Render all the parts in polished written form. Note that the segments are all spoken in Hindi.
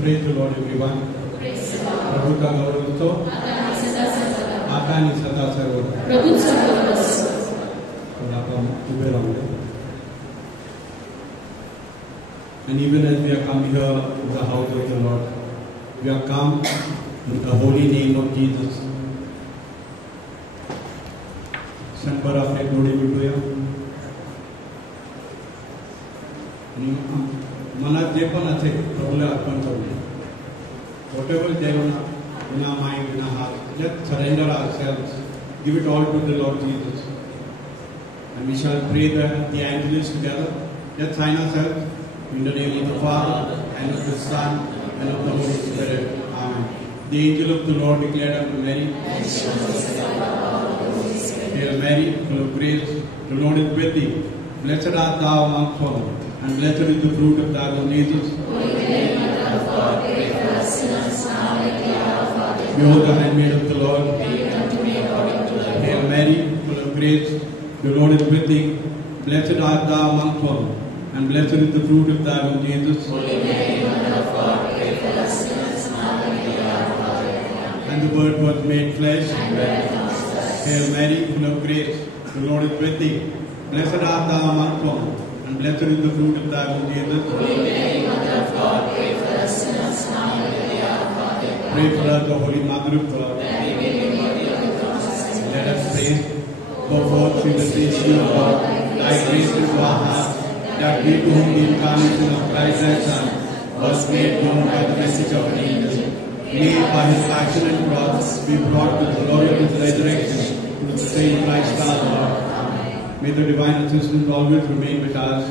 Praise the Lord, everyone. प्रभु का गौरव तो आता नहीं सदा सर्वदा प्रभु सर्वदा और आप उबे रहोगे. And even as we are come here to the house of the Lord, we are come in the holy name of Jesus. Semper आपने glory बिटूया. मनात जे पण असेल प्रभूला अर्पण करूया. Whatever is there in our mind, in our heart, let's surrender ourselves. Give it all to the Lord Jesus. And we shall pray the Angelus together. Let's sign ourselves in the name of the Father, and of the Son, and of the Holy Spirit. Amen. The angel of the Lord declared unto Mary, Hail Mary, full of grace, the Lord is with thee. Blessed art thou amongst women, and blessed is the fruit of thy womb, Jesus. Behold the handmaid of the Lord. Hail Mary, full of grace, the Lord is with thee. Blessed art thou amongst women, and blessed is the fruit of thy womb, Jesus. And the Word was made flesh. Hail Mary, full of grace, the Lord is with thee. Blessed art thou amongst women, and blessed is the fruit of thy womb, Jesus. Pray for us, the Holy Mother of God. Let us pray. Go forth in the teaching of God, thy grace into our hearts, that we to whom the incarnation of Christ thy Son was made known by the message of an angel, may by his passion and cross be brought to the glory of his resurrection through the same Christ our Lord. May the divine assistance always remain with us.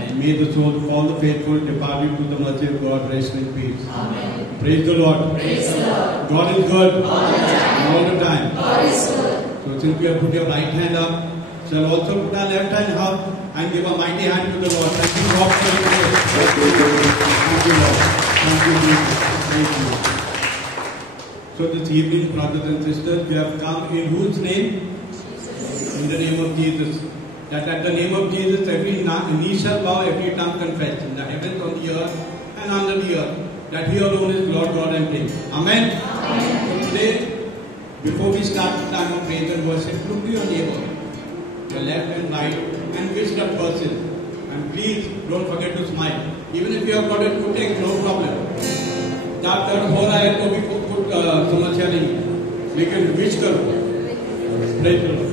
And may the souls of all the faithful departed to the mercy of God rest in peace. Amen. Praise the Lord. Praise the Lord. God is good All the time. all the time. God is good. So since we have put your right hand up, shall also put our left hand up and give a mighty hand to the Lord. Thank you, God, for your grace. Thank you, Lord. Thank you, Jesus. Thank you. So this evening, brothers and sisters, we have come in whose name? In the name of Jesus. That at the name of Jesus, every knee shall bow, every tongue confess, in the heavens, on the earth, and under the earth, that He alone is Lord God and King. Amen. Amen. So today, before we start the time of praise and worship, look to your neighbor, your left and right, and wish that person. And please don't forget to smile. Even if you have got a toothache, no problem. that हो रहा है तो भी कुछ समस्या नहीं, लेकिन विश करो. Praise the Lord.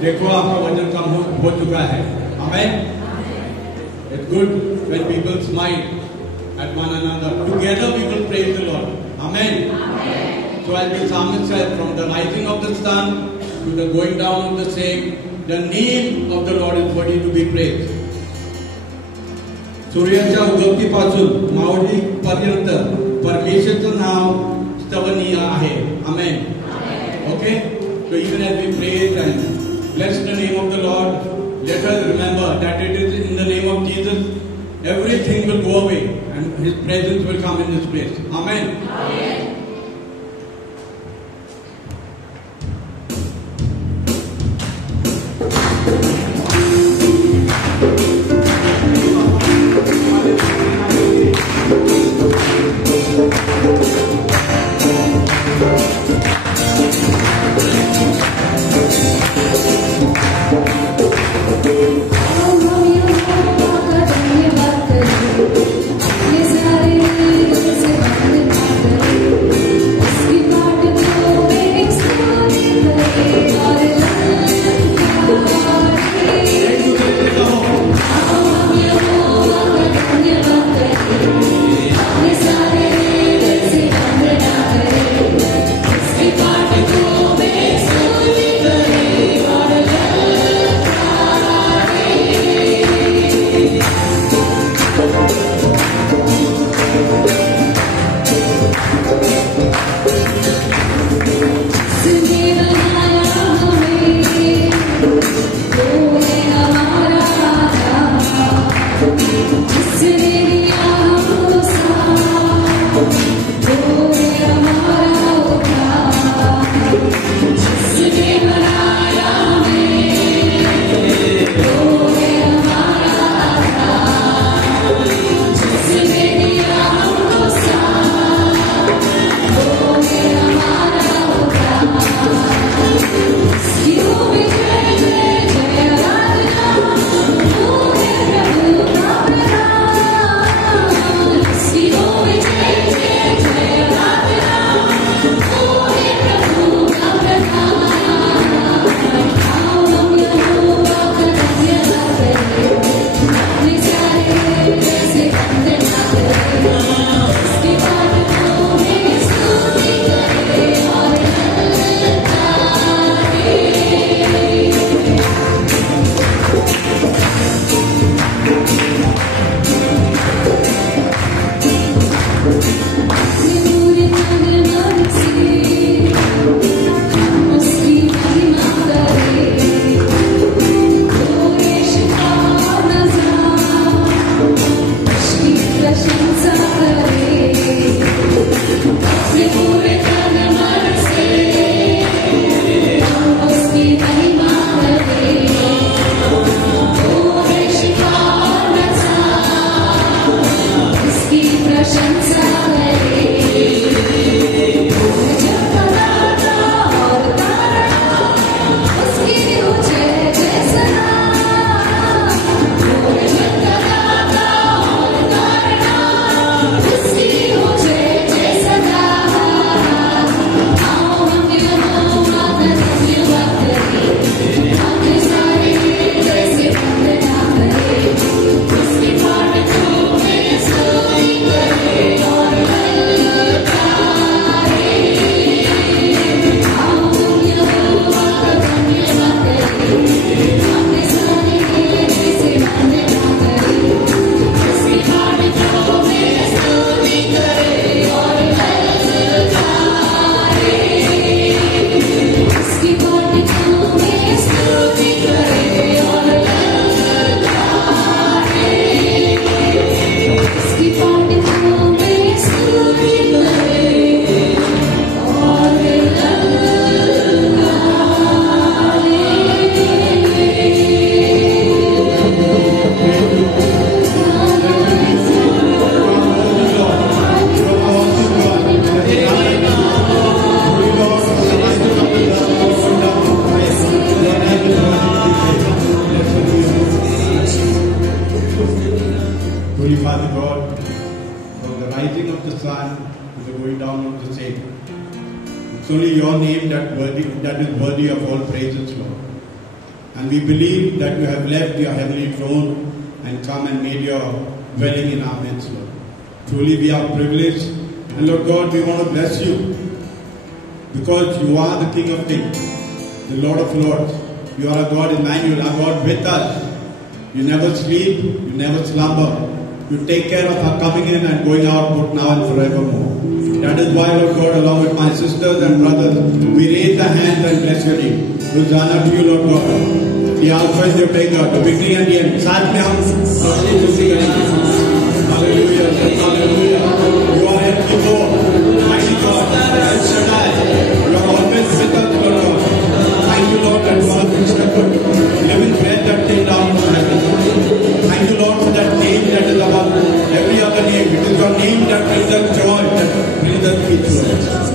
देखो आपका वजन कम हो चुका है. Amen. It's good when people smile at one another. Together we will praise the Lord. Amen. Amen. So as the psalmist said, from the rising of the sun to the going down of the same, the name of the Lord is worthy to be praised. सूर्याच्या उगवतीपासून मावळी पर्यंत परमेश्वराचं नाव स्तवनीय आहे. Amen. Okay. So even as we praise and bless the name of the Lord, let us remember that it is in the name of Jesus, everything will go away and His presence will come in this place. Amen. Amen. ये सारे से It's only your name that is worthy of all praises, Lord. And we believe that you have left your heavenly throne and come and made your dwelling in our midst, Lord. Truly we are privileged. And Lord God, we want to bless you because you are the King of Kings, the Lord of Lords. You are a God, Emmanuel, a God with us. You never sleep, you never slumber. You take care of our coming in and going out, both now and forevermore. That is why, Lord God, along with my sisters and brothers, we raise our hands and bless your name. Hosanna to you, Lord God. The Alpha and the Omega, the beginning and the end. साथ में हम प्रभु की स्तुति करेंगे. Hallelujah, hallelujah. You are heavenly God, mighty God, El Shaddai. You are always with us, Lord God. Thank you, Lord, that you are the shepherd, living bread that came down from heaven. Thank you, Lord, for that name that is above every other name. It is your name that brings us joy, that brings us peace, Lord.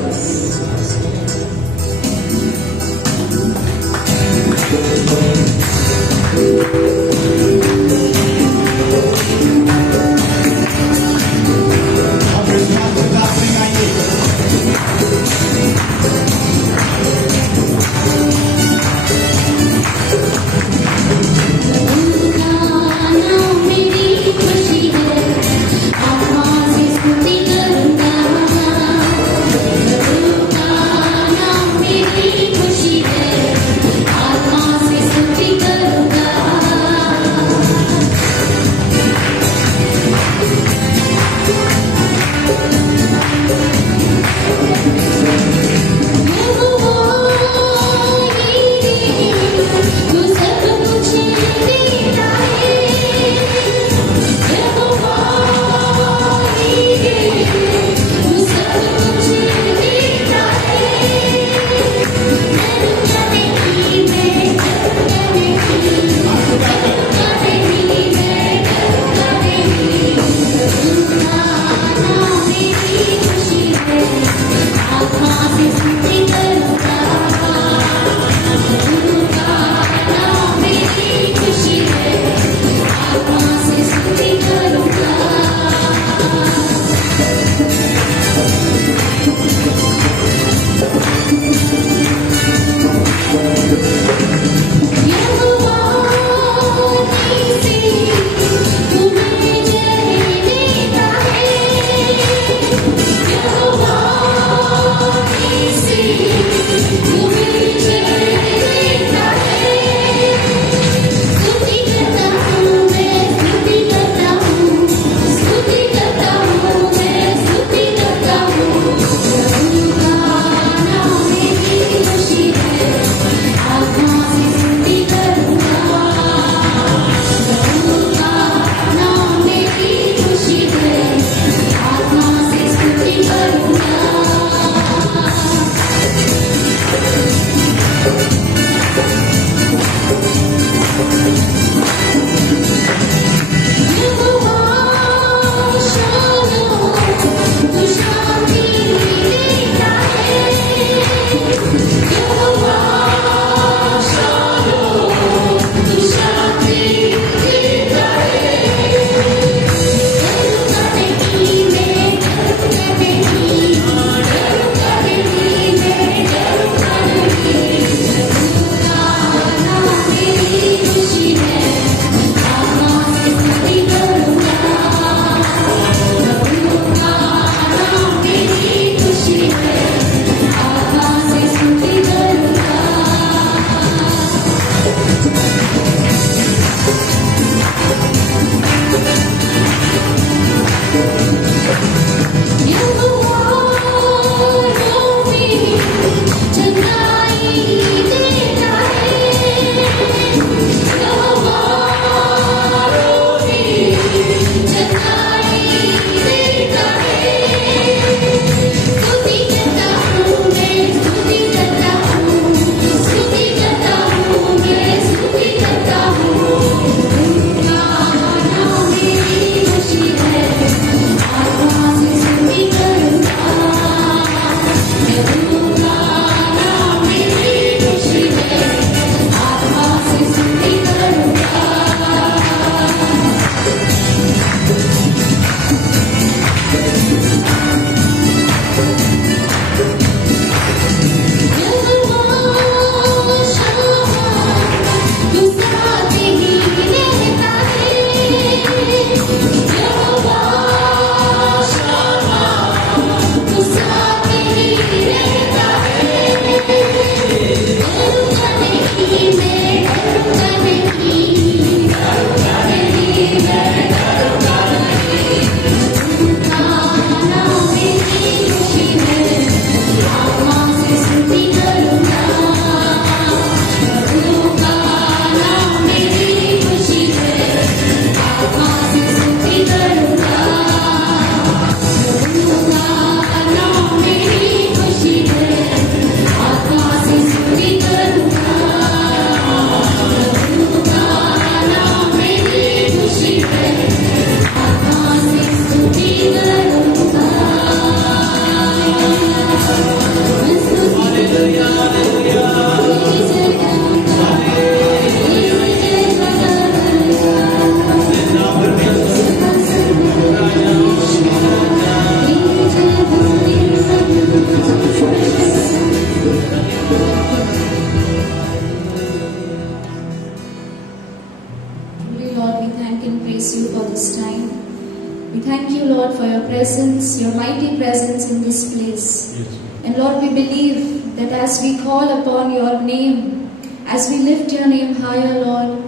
We thank you, Lord, for your presence, your mighty presence in this place. Yes. And Lord, we believe that as we call upon your name, as we lift your name higher, Lord,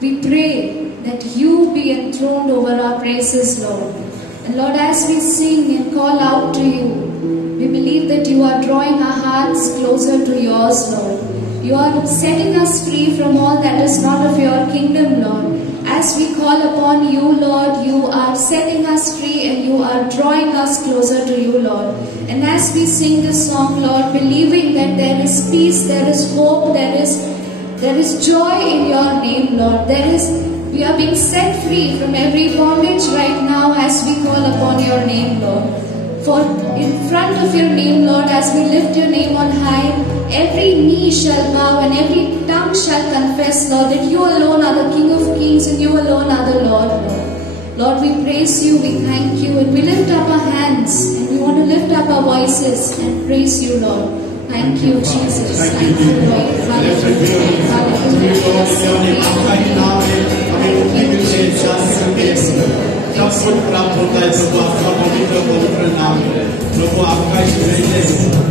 we pray that you be enthroned over our praises, Lord. And Lord, as we sing and call out to you, we believe that you are drawing our hearts closer to yours, Lord. You are setting us free from all that is not of your kingdom, Lord. As we call upon you, Lord, you are setting us free and you are drawing us closer to you, Lord. And as we sing this song, Lord, believing that there is peace, there is hope, there is joy in your name, Lord. We are being set free from every bondage right now as we call upon your name, Lord. For in front of your name, Lord, as we lift your name on high, every knee shall bow and every tongue shall confess, Lord, that you alone are the King of Kings and you alone are the Lord, Lord. Lord, we praise you, we thank you, and we lift up our hands and we want to lift up our voices and praise you, Lord. Thank you, Jesus. Thank you, Lord. Blessed be your name. Hallelujah. आपका ही नाम है, हमें उनकी भी से जान सके। सब कुछ प्राप्त होता है प्रभु, आपका पवित्र नाम है प्रभु, आपका ही जय।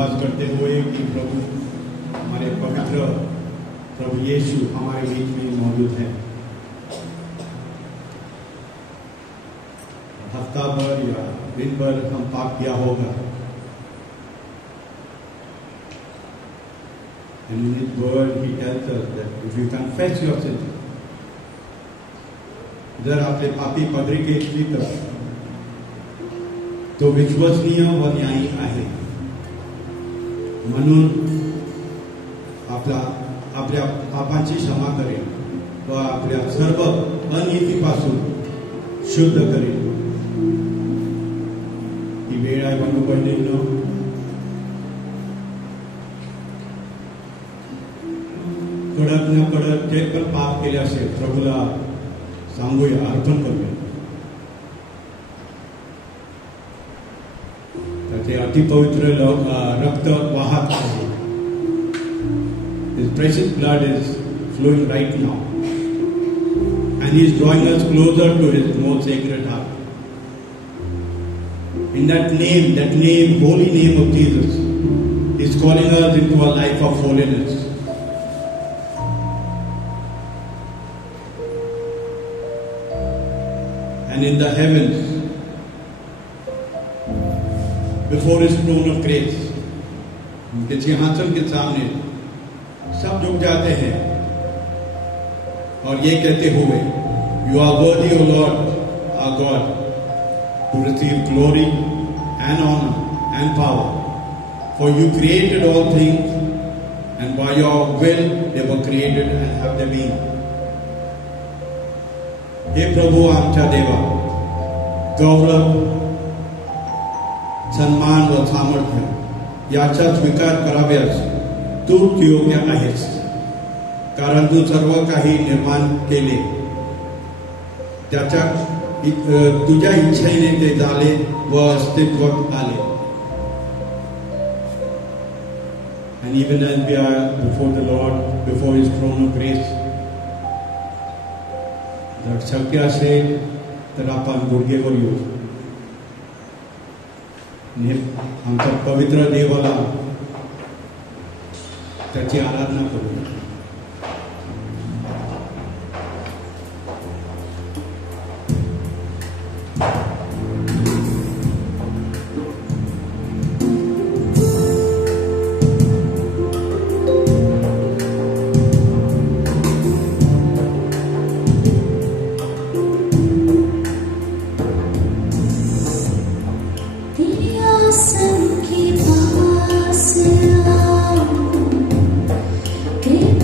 विश्वास करते हुए कि प्रभु हमारे पवित्र प्रभु यीशु हमारे बीच में मौजूद है। हफ्ता भर या दिन भर हम पाप किया होगा, and in His word He tells us that if you confess your sins, जर आपले पापी पदरी घेतली तो विश्वसनीय व न्यायी आहे, म्हणून आपल्या पापांची क्षमा करेल व आपल्या सर्व अनितीपासून शुद्ध करेल। ही वेळ आहे बंधू बहिणींनो, कडक न कडक जे पण पाप केले असेल प्रभूला सांगूया, अर्पण करूया। त्याचे अतिपवित्र रक्त वाहत आहे। His precious blood is flowing right now, and He is drawing us closer to His most sacred heart. In that name, holy name of Jesus, He is calling us into a life of holiness. And in the heavens, before His throne of grace, उनके सिंहासन के सामने सब झुक जाते हैं और ये कहते हुए, You are worthy, O Lord, our God, to receive glory and honor and power. For You created all things, and by Your will they were created and have their being. हे प्रभु आमच्या देवा, गौरव, सन्मान व सामर्थ्य याचा स्वीकार कराव्यास तूच योग्य आहेस, कारण तू सर्व काही निर्माण केले, त्याच्या तुझ्या इच्छेने ते झाले व अस्तित्वात आले. And even as we are before the Lord, before His throne of grace, जर शक्य असेल तर आपण गुडघेवर येऊ, आमच्या पवित्र देवाला त्याची आराधना करूया. Keep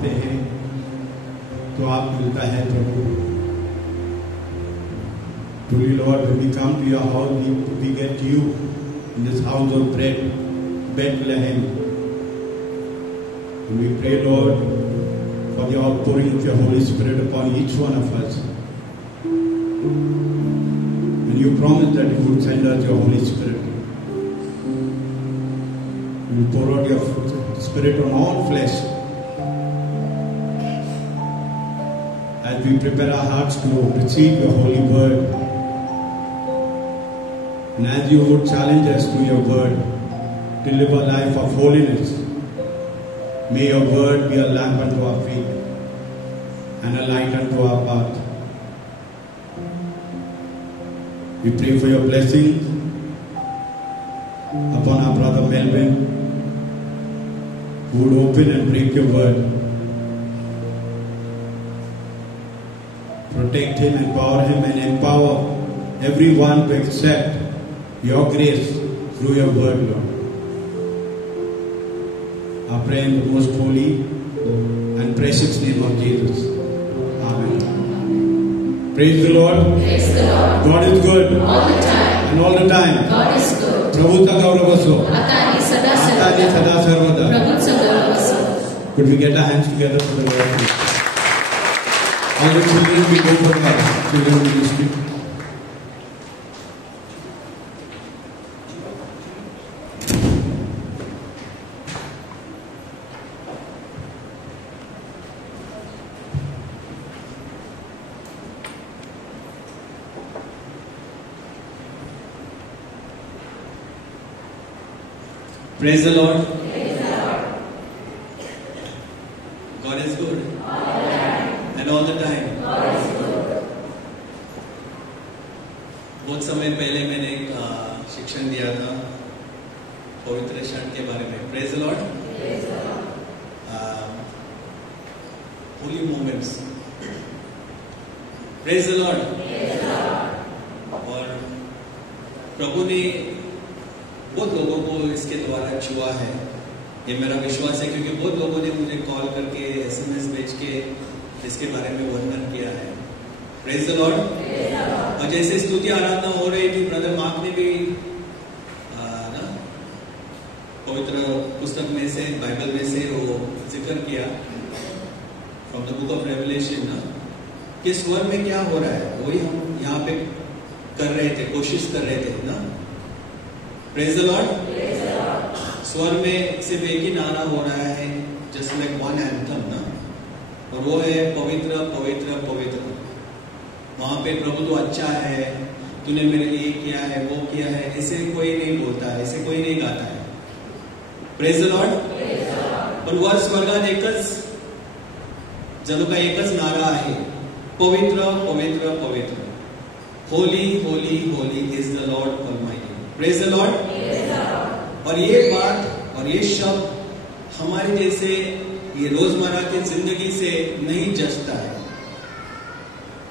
आते हैं तो आप मिलता है प्रभु। Truly Lord, when we come to your house, we get you in this house of bread, Bethlehem. And we pray, Lord, for the outpouring of your Holy Spirit upon each one of us. And you promised that you would send us your Holy Spirit. You will pour out your Spirit on all flesh. As we prepare our hearts to receive your holy word. And as you would challenge us to your word, to live a life of holiness, may your word be a lamp unto our feet and a light unto our path. We pray for your blessing upon our brother Melvin, who would open and break your word. Protect him, empower him, and empower everyone to accept your grace through your word, Lord. I pray in the most holy and precious name of Jesus. Amen. Praise the Lord. Praise the Lord. God is good. All the time. And all the time. God is good. Prabhu ka gaurav aso. Atani sada Atani sada sarvada. Prabhu gaurav aso. Could we get our hands together for the Lord, please? All the children, we go for our children ministry. Praise the Lord. God is good. And all the time. बहुत समय पहले मैंने एक शिक्षण दिया था पवित्र क्षण के बारे में. Praise the Lord. Holy moments. Praise the Lord. और प्रभु ने बहुत लोगों को इसके द्वारा छुआ है, ये मेरा विश्वास है, क्योंकि बहुत लोगों ने मुझे कॉल करके SMS भेज के इसके बारे में वर्णन किया है. Praise the Lord. और जैसे स्तुति आराधना हो रही थी, ब्रदर मार्क ने भी ना पवित्र पुस्तक में से, बाइबल में से वो जिक्र किया from the book of revelation ना, कि स्वर में क्या हो रहा है, वही हम यहाँ पे कर रहे थे, कोशिश कर रहे थे ना. Praise the Lord. स्वर में सिर्फ एक ही नारा हो रहा है, जस्ट लाइक वन एंथम ना, और वो है पवित्र पवित्र पवित्र. वहां पे प्रभु तो अच्छा है, तूने मेरे लिए किया है, वो किया है, ऐसे कोई नहीं बोलता है, ऐसे कोई नहीं गाता है. Praise the Lord. पण वर स्वर्गात एकच जणू का एकच नारा आहे, पवित्र पवित्र पवित्र. Holi Holi Holi is the Lord almighty. Praise the Lord. और ये बात और ये शब्द हमारे जैसे ये रोजमर्रा की जिंदगी से नहीं जसता है.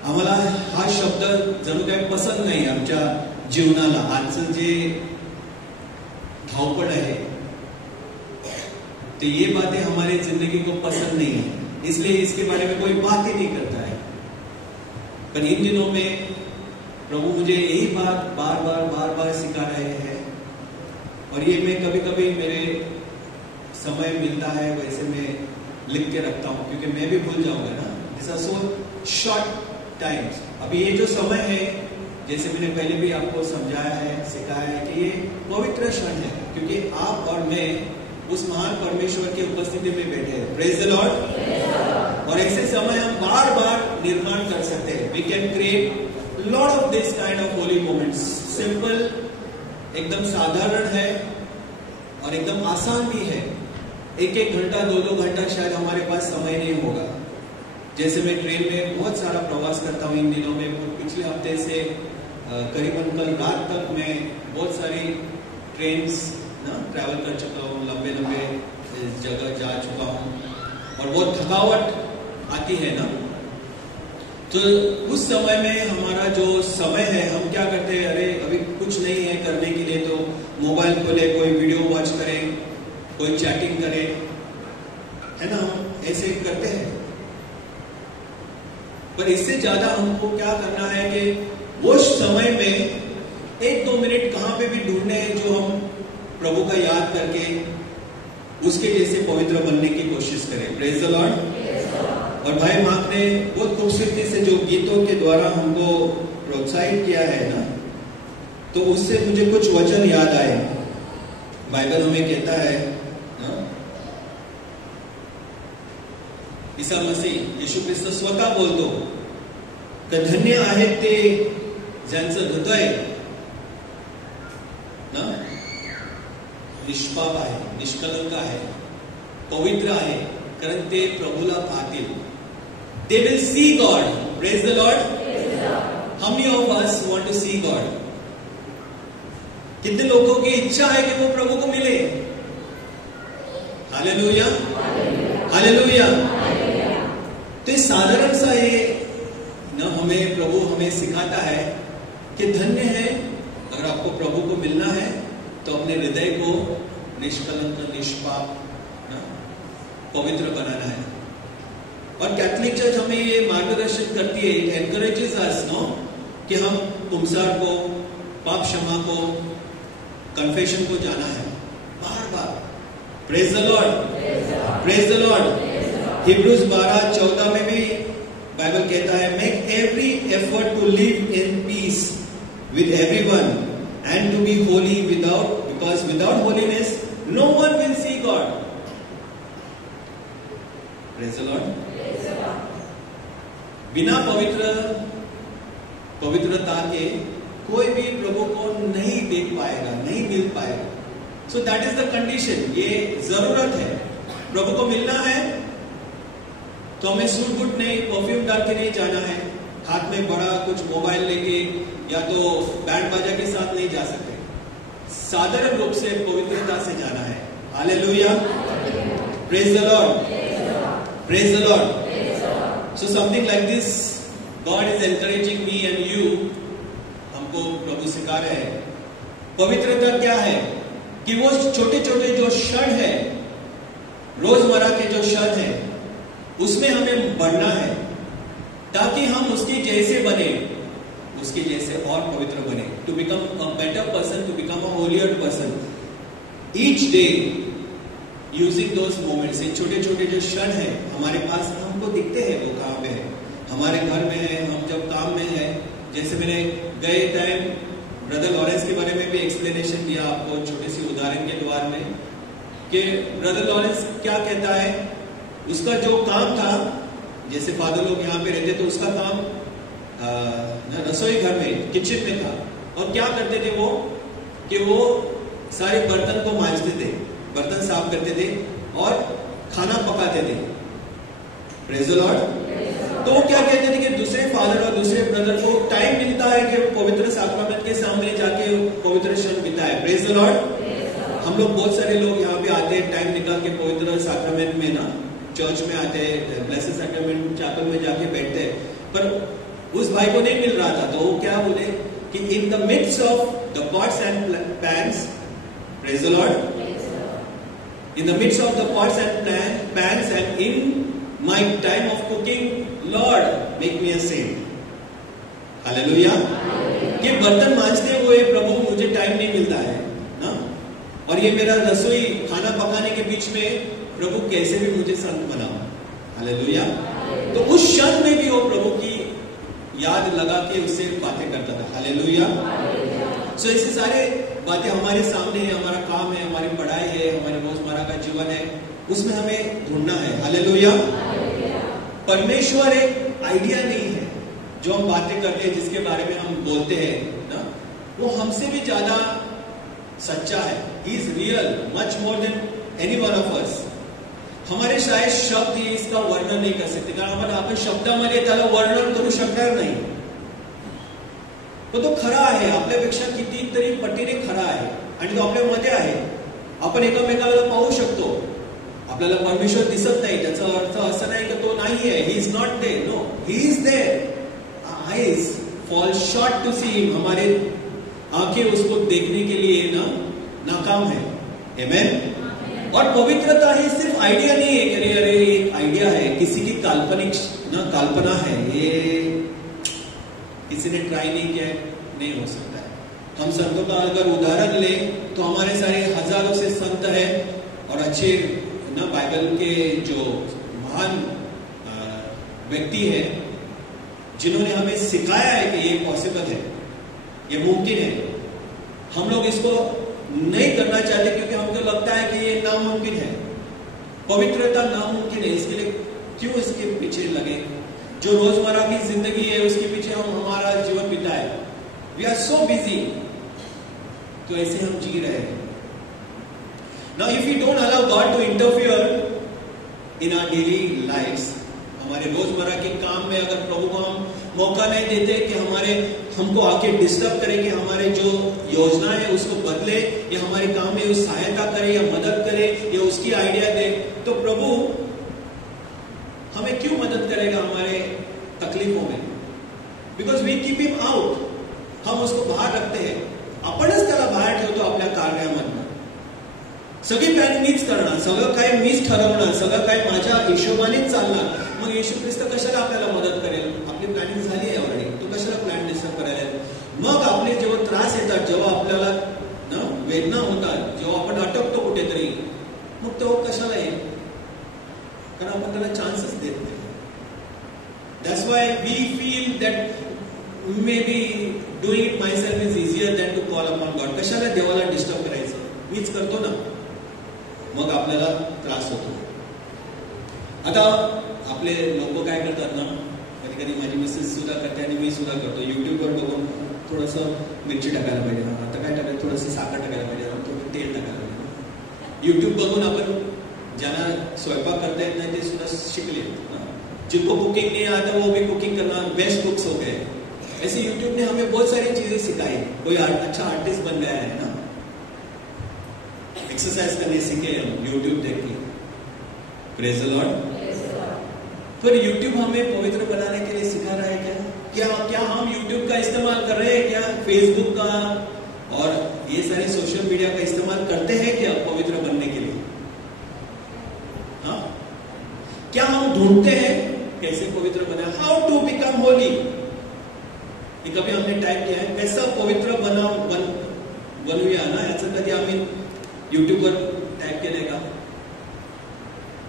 आम्हाला हा शब्द जणू काही पसंत नाही आमच्या जीवनाला. आजचं जे धावपळ आहे तो ये बातें हमारे जिंदगी को पसंद नहीं है, इसलिए इसके बारे में कोई बात ही नहीं करता है. पर इन दिनों में प्रभु मुझे यही बात बार बार सिखा रहे हैं, और ये मैं कभी कभी मेरे समय मिलता है वैसे मैं लिख के रखता हूँ, क्योंकि मैं भी भूल जाऊंगा ना. This are so short times. अभी ये जो समय है, जैसे मैंने पहले भी आपको समझाया है, सिखाया है कि ये पवित्र क्षण है, क्योंकि आप और मैं उस महान परमेश्वर की उपस्थिति में बैठे हैं. Praise the Lord. और ऐसे समय हम बार बार निर्माण कर सकते हैं. We can create lot of this kind of holy moments. Simple, एकदम साधारण है और एकदम आसान भी है. एक घंटा 2 घंटा शायद हमारे पास समय नहीं होगा. जैसे मैं ट्रेन में बहुत सारा प्रवास करता हूँ इन दिनों में. पिछले हफ्ते से करीबन कल रात तक मैं बहुत सारी ट्रेन्स ना ट्रैवल कर चुका हूँ, लंबे जगह जा चुका हूँ, और बहुत थकावट आती है ना. तो उस समय में हमारा जो समय है, हम क्या करते हैं, अरे अभी कुछ नहीं है करने के लिए, तो मोबाइल खोले, कोई वीडियो वॉच करे, कोई चैटिंग करे. है ना, हम ऐसे करते हैं। पर इससे ज्यादा हमको क्या करना है कि वो समय में 1-2 मिनट कहां पे भी ढूंढने हैं जो हम प्रभु का याद करके उसके जैसे पवित्र बनने की कोशिश करें। Praise the Lord. और भाई मार्क ने बहुत खूबसूरती से जो गीतों के द्वारा हमको प्रोत्साहित किया है ना, तो उससे मुझे कुछ वचन याद आए। बाइबल हमें कहता है ना, ईसा मसीह यीशु ख्रिस्त स्वतः बोलतो की धन्य आहेत ते ज्यांचं हृदय ना निष्पाप आहे, निष्कलंक आहे, पवित्र आहे, कारण ते प्रभूला पाहतील. They will see God. Praise the Lord. How many of us want to see God? कितने लोगों की इच्छा है कि वो प्रभु को मिले? Hallelujah, hallelujah. तो साधारण सा ये न हमें प्रभु हमें सिखाता है कि धन्य है, अगर आपको प्रभु को मिलना है तो अपने हृदय को निष्कलंक, निष्पाप, पवित्र बनाना है. और कैथोलिक चर्च हमें ये मार्गदर्शन करती है, एनकरेजेस अस नो, कि हम पुमसार को, पाप क्षमा को, कन्फेशन को जाना है बार बार. Praise the Lord, praise the Lord. Hebrews 12:14 में भी बाइबल कहता है, make every effort to live in peace with everyone and to be holy without, because without holiness no one will see God. Praise the Lord. बिना पवित्रता के कोई भी प्रभु को नहीं देख पाएगा, नहीं मिल पाएगा. So that is the condition. ये जरूरत है. प्रभु को मिलना है तो हमें सूट बूट नहीं, परफ्यूम डाल के नहीं जाना है, हाथ में बड़ा कुछ मोबाइल लेके या तो बैंड बाजा के साथ नहीं जा सकते. साधारण रूप से पवित्रता से जाना है. Hallelujah, praise the Lord, praise the Lord. So something like this, God is encouraging me and you. हमको प्रभु सिखा रहे हैं. पवित्रता क्या है? कि वो छोटे छोटे जो क्षण है, रोजमर्रा के जो क्षण है, उसमें हमें बढ़ना है ताकि हम उसके जैसे बने, उसके जैसे और पवित्र बने. To become a better person, to become a holier person. Each day using those moments. छोटे छोटे जो क्षण है हमारे पास, हमको दिखते हैं वो कहाँ पे है, हमारे घर में है, हम जब काम में है. जैसे मैंने गए टाइम ब्रदर लॉरेंस के बारे में भी एक्सप्लेनेशन दिया आपको छोटी सी उदाहरण के द्वारा में, कि ब्रदर लॉरेंस क्या कहता है, उसका जो काम था, जैसे फादर लोग यहाँ पे रहते तो उसका काम रसोई घर में, किचन में था. और क्या करते थे वो, कि वो सारे बर्तन को मांजते थे, बर्तन साफ करते थे और खाना पकाते थे. Praise the Lord. तो वो क्या कहते थे कि दूसरे फादर और दूसरे ब्रदर को टाइम मिलता है कि पवित्र साक्रामेंट के सामने जाके पवित्र क्षण बिताए. Praise the Lord. हम लोग बहुत सारे लोग यहाँ पे आते हैं, टाइम निकाल के पवित्र साक्रामेंट में ना, चर्च में आते हैं, ब्लेसेड साक्रामेंट चैपल में जाके बैठते हैं. पर उस भाई को नहीं मिल रहा था, तो वो क्या बोले कि in the midst of the pots and pans, praise the Lord, in the midst of the pots and pans and in my time of cooking, Lord, make me a saint. Hallelujah. ये बर्तन मांजते हुए प्रभु मुझे टाइम नहीं मिलता है ना, और ये मेरा रसोई खाना पकाने के बीच में प्रभु कैसे भी मुझे संत बनाओ. हालेलुया. तो उस क्षण में भी वो प्रभु की याद लगा के उससे बातें करता था. हालेलुया. सो ऐसे सारे बातें हमारे सामने है, हमारा काम है, हमारी पढ़ाई है, हमारे रोजमर्रा का जीवन है, उसमें हमें ढूंढना है. हालेलुया. परमेश्वर एक आइडिया नहीं है जो हम बातें करते हैं, जिसके बारे में हम बोलते हैं ना, वो हमसे भी ज्यादा सच्चा है. He is real, much more than any one of us. हमारे शायद शब्द ही इसका वर्णन नहीं कर सकते, कारण आपण शब्दामध्ये त्याला वर्णन करू शकणार नाही. तो खरा आहे, आपल्यापेक्षा कितीतरी पटीने खरा आहे आणि तो आपल्यामध्ये आहे. आपण एकमेकाला पाहू शकतो. आपल्याला परमेश्वर दिसत नाही, त्याचा अर्थ असं नाही की तो नाही आहे. He is not there. No, he is there. Eyes fall short to see him. हमारे आंखें उसको देखने के लिए ना नाकाम है. आमेन. और पवित्रता ही सिर्फ आइडिया नहीं है कि अरे एक आइडिया है, किसी की काल्पनिक कल्पना है, ये किसी ने ट्राई नहीं किया, नहीं हो सकता है। हम संतों का अगर उदाहरण ले तो हमारे सारे हजारों से संत है और अच्छे बाइबल के जो महान व्यक्ति है जिन्होंने हमें सिखाया है कि ये पॉसिबल है, ये मुमकिन है। हम लोग इसको नहीं करना चाहते क्योंकि हमको लगता है कि ये नामुमकिन है, पवित्रता नामुमकिन है, इसके लिए क्यों इसके पीछे लगे। जो रोजमर्रा की जिंदगी है उसके पीछे हम हमारा जीवन बिताए, वी आर सो बिजी, तो ऐसे हम जी रहे हैं। Now if you don't allow God to interfere in our daily lifes, हमारे रोजमर्रा के काम में अगर प्रभु को हम मौका नहीं देते कि हमको आके डिस्टर्ब करे, कि हमारे जो योजना है उसको बदले या हमारे काम में सहायता करे या मदद करे या उसकी आइडिया दे, तो प्रभु हमें क्यों मदद करेगा हमारे तकलीफों में? Because we keep him out, हम उसको बाहर रखते हैं। आपणच त्याला बाहेर ठेवतो आपल्या कार्यामधनं। सगळी प्लॅनिंग मीच करणार, सगळं काय मीच ठरवणार, सगळं काय माझ्या हिशोबानेच चालणार। मग येशू ख्रिस्त कशाला आपल्याला मदत करेल? आपली प्लॅनिंग झाली आहे ऑलरेडी, तो कशाला प्लॅन डिस्टर्ब करायला? मग आपले जेव्हा त्रास येतात, जेव्हा आपल्याला वेदना होतात, जेव्हा आपण अटकतो कुठेतरी, मग तो कशाला येईल? कारण आपण त्याला चान्सच देत नाही. That's why we feel that maybe doing it myself is easier than to call upon God. कशाला देवाला डिस्टर्ब करायचं? मीच करतो ना, मग आपल्याला त्रास होतो. आता आपले लोक काय करतात ना, कधी कधी माझी मिसेस सुद्धा करते आणि मी सुद्धा करतो. युट्यूबवर बघून थोडंसं मिरची टाकायला पाहिजे, आता काय टाकायला, थोडंसं साखर टाकायला पाहिजे, थोडं तेल टाकायला पाहिजे. युट्यूब बघून आपण ज्यांना स्वयंपाक करता येत नाही ते सुद्धा शिकले. जिनको कुकिंग नहीं आता वो भी कुकिंग करना बेस्ट कुक्स हो गए. ऐसे यूट्यूब ने हमें बहुत सारी चीजें सिखाई. कोई अच्छा आर्टिस्ट बन गया है ना, एक्सरसाइज करने सीखे हम यूट्यूब देख के. Praise the Lord. पर यूट्यूब हमें पवित्र बनाने के लिए सिखा रहा है क्या? क्या हम यूट्यूब का इस्तेमाल कर रहे हैं क्या? फेसबुक का और ये सारे सोशल मीडिया का इस्तेमाल करते हैं क्या पवित्र बनने के लिए? हाँ, क्या हम ढूंढते हैं कैसे पवित्र बना, हाउ टू बिकम होली? ये कभी हमने टाइप किया है कैसा पवित्र बनूया ना, याचं कधी आम्ही यूट्यूबवर टाइप केलंय का?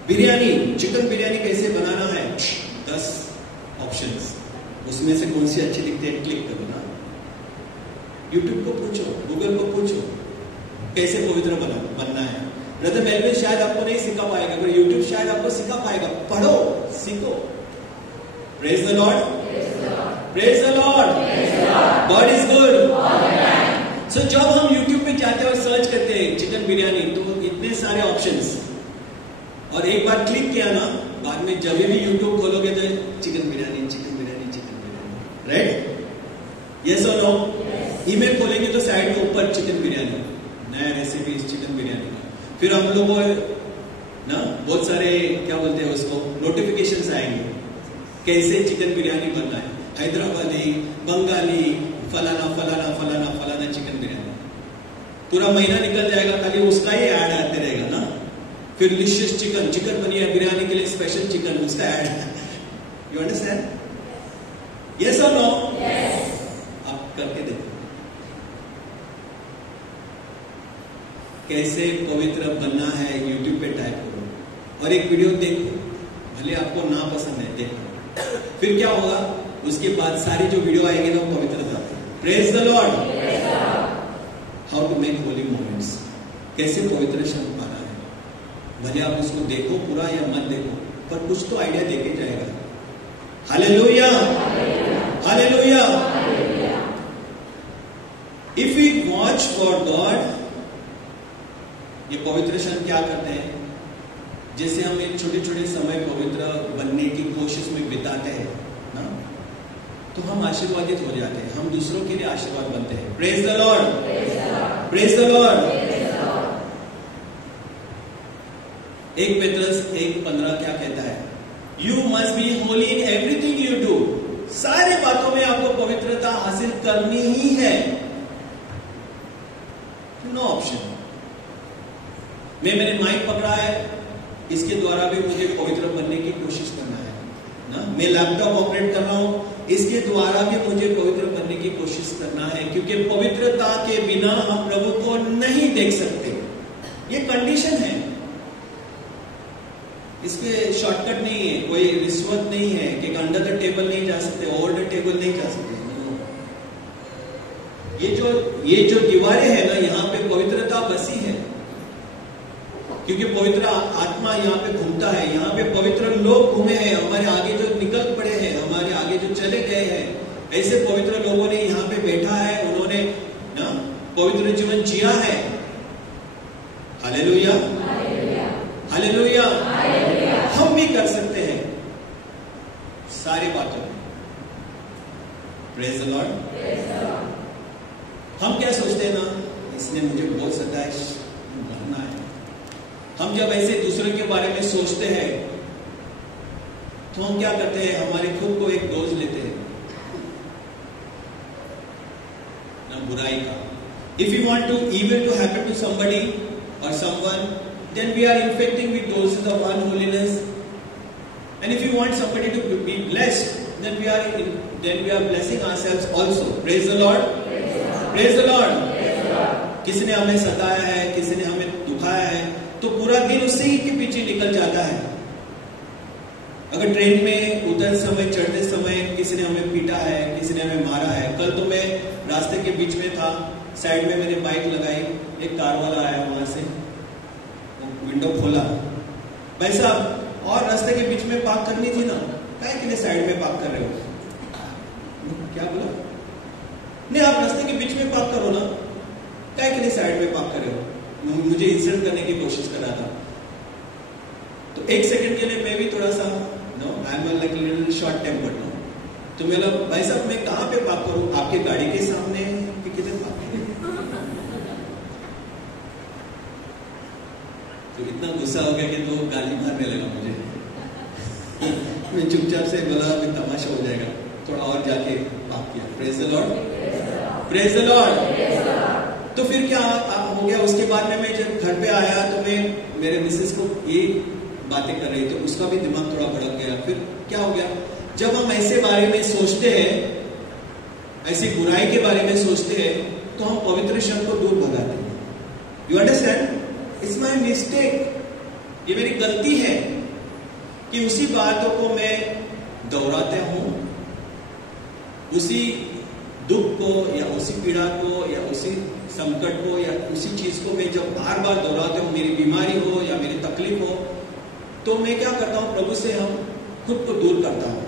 बिरयानी, चिकन बिरयानी कैसे बनाना है, 10 ऑप्शंस, उसमें से कौन सी अच्छी दिखती है क्लिक करो ना. यूट्यूब को पूछो, गूगल को पूछो कैसे पवित्र बनना है. ब्रदर मेलविन शायद आपको नहीं सिखा पाएगा, पर यूट्यूब शायद आपको सिखा पाएगा. पढ़ो, सीखो. Praise the Lord. Praise the Lord. God is good. So जब हम यूट्यूब पे जाते हैं और सर्च करते हैं चिकन बिरयानी, तो इतने सारे ऑप्शंस, और एक बार क्लिक किया ना, बाद में जब भी यूट्यूब खोलोगे तो chicken biryani, chicken biryani, chicken biryani. Right? Yes और नो? ईमेल खोलेंगे तो साइड में ऊपर चिकन बिरयानी, नया रेसिपी चिकन बिरयानी. फिर हम लोग ना बहुत सारे क्या बोलते हैं उसको, नोटिफिकेशंस आएंगे कैसे चिकन बिरयानी बनना है, हैदराबादी, बंगाली, फलाना फलाना फलाना फलाना चिकन बिरयानी. पूरा महीना निकल जाएगा, खाली उसका ही ऐड आते रहेगा ना. फिर डिलिशियस चिकन, चिकन बनी है बिरयानी के लिए स्पेशल चिकन, उसका ऐड. You understand? यस और नो? आप करके देखो कैसे पवित्र बनना है. यूट्यूब पे टाइप करो और एक वीडियो देखो, भले आपको ना पसंद है देखो. फिर क्या होगा, उसके बाद सारी जो वीडियो आएगी ना पवित्रता. Praise the Lord. How to make holy moments, कैसे पवित्र क्षण पाना है. भले आप उसको देखो पूरा या मत देखो, पर कुछ तो आइडिया देके जाएगा. Hallelujah, hallelujah. If we watch for God, ये पवित्र क्षण क्या करते हैं, जैसे हम एक छोटे छोटे समय पवित्र बनने की कोशिश में बिताते हैं ना, तो हम आशीर्वादित हो जाते हैं, हम दूसरों के लिए आशीर्वाद बनते हैं. Praise the Lord. Praise the Lord. 1 Petrus 1:15 क्या कहता है? You must be Holi in everything you do. सारे बातों में आपको पवित्रता हासिल करनी ही है. No option. मैंने माइक पकड़ा है, इसके द्वारा भी मुझे पवित्र बनने की कोशिश करना है ना। मैं लैपटॉप ऑपरेट कर रहा हूं, इसके द्वारा भी मुझे पवित्र बनने की कोशिश करना है, क्योंकि पवित्रता के बिना हम प्रभु को नहीं देख सकते। ये कंडीशन है, इसके शॉर्टकट नहीं है, कोई रिश्वत नहीं है कि अंडर द टेबल नहीं जा सकते, ओवर द टेबल नहीं जा सकते। ये जो दीवारें हैं ना, यहाँ पे पवित्रता बसी है, क्योंकि पवित्र आत्मा यहाँ पे घूमता है, यहाँ पे पवित्र लोग घूमे हैं, हमारे आगे जो निकल पड़े हैं, हमारे आगे जो चले गए हैं, ऐसे पवित्र लोगों ने यहाँ पे बैठा है, उन्होंने ना पवित्र जीवन जिया है। Hallelujah, hallelujah. हम भी कर सकते हैं सारी बातों में। Praise the Lord. हम क्या सोचते हैं ना, इसने मुझे बहुत सताया, मरना है। हम जब ऐसे दूसरे के बारे में सोचते हैं तो हम क्या करते हैं, हमारे खुद को एक डोज लेते हैं ना बुराई का। If you want to evil to happen to somebody or someone, then we are infecting with doses of unholiness. And if you want somebody to be blessed, then we are blessing ourselves also. Praise the Lord. Praise the Lord. किसी ने हमें सताया है, किसी ने हमें दुखाया है, तो पूरा दिन उसी के पीछे निकल जाता है। अगर ट्रेन में उतर समय, चढ़ते समय किसी ने हमें पीटा है, किसी ने हमें मारा है। कल तो मैं रास्ते के बीच में था, साइड में मैंने बाइक लगाई, एक कार वाला आया, वहां से विंडो खोला, भाई साहब और रास्ते के बीच में पार्क करनी थी ना, क्या के लिए साइड में पार्क कर रहे हो? क्या बोला? नहीं, आप रास्ते के बीच में पार्क करो ना, क्या के लिए साइड में पार्क कर रहे हो? मुझे इंसल्ट करने की कोशिश कर रहा था। तो एक सेकंड के लिए मैं भी थोड़ा सा no, I am like little short tempered no, तो मैं बोला भाई साहब मैं कहाँ पे पार्क करूं, आपके गाड़ी के सामने कि किधर पार्क करूं? तो इतना गुस्सा हो गया कि तो गाली मारने लगा मुझे। मैं चुपचाप से बोला मैं तमाशा हो जाएगा, थोड़ा और जाके पार्क किया। Praise the Lord, praise the Lord. तो फिर क्या हो गया, उसके बाद में मैं जब घर पे आया तो मैं मेरे मिसेस को ये बातें कर रही, तो उसका भी दिमाग थोड़ा भड़क गया। फिर क्या हो गया, जब हम ऐसे बारे में सोचते हैं, ऐसी बुराई के बारे में सोचते हैं, तो हम पवित्र शब्द को दूर भगाते हैं। You understand? It's my mistake, ये मेरी गलती है कि उसी बातों को मैं दोहराता हूं, उसी दुख को या उसी पीड़ा को या उसी संकट को या उसी चीज को मैं जब बार बार दोहराता हूं, मेरी बीमारी हो या मेरी तकलीफ हो, तो मैं क्या करता हूं, प्रभु से हम खुद को दूर करता हूं।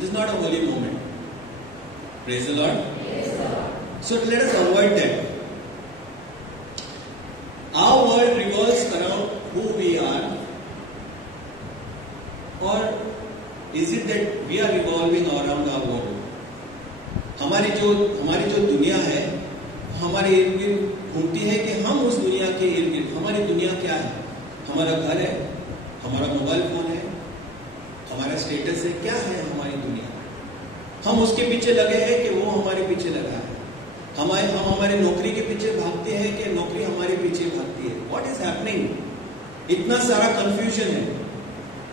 This is not a Holi moment. Praise the Lord. So let us avoid that. Our world revolves around who we are, or is it that we are revolving around our world? हमारी जो दुनिया है, हमारे इर्द गिर्द घूमती है कि हम उस दुनिया के इर्द गिर्द, हमारी दुनिया क्या है? हमारा घर है, हमारा मोबाइल फोन है, हमारा स्टेटस है, क्या है हमारी दुनिया? हम उसके पीछे लगे हैं कि वो हमारे पीछे लगा है। हम हमारे नौकरी के पीछे भागते हैं कि नौकरी हमारे पीछे भागती है। What is happening? इतना सारा कंफ्यूजन है,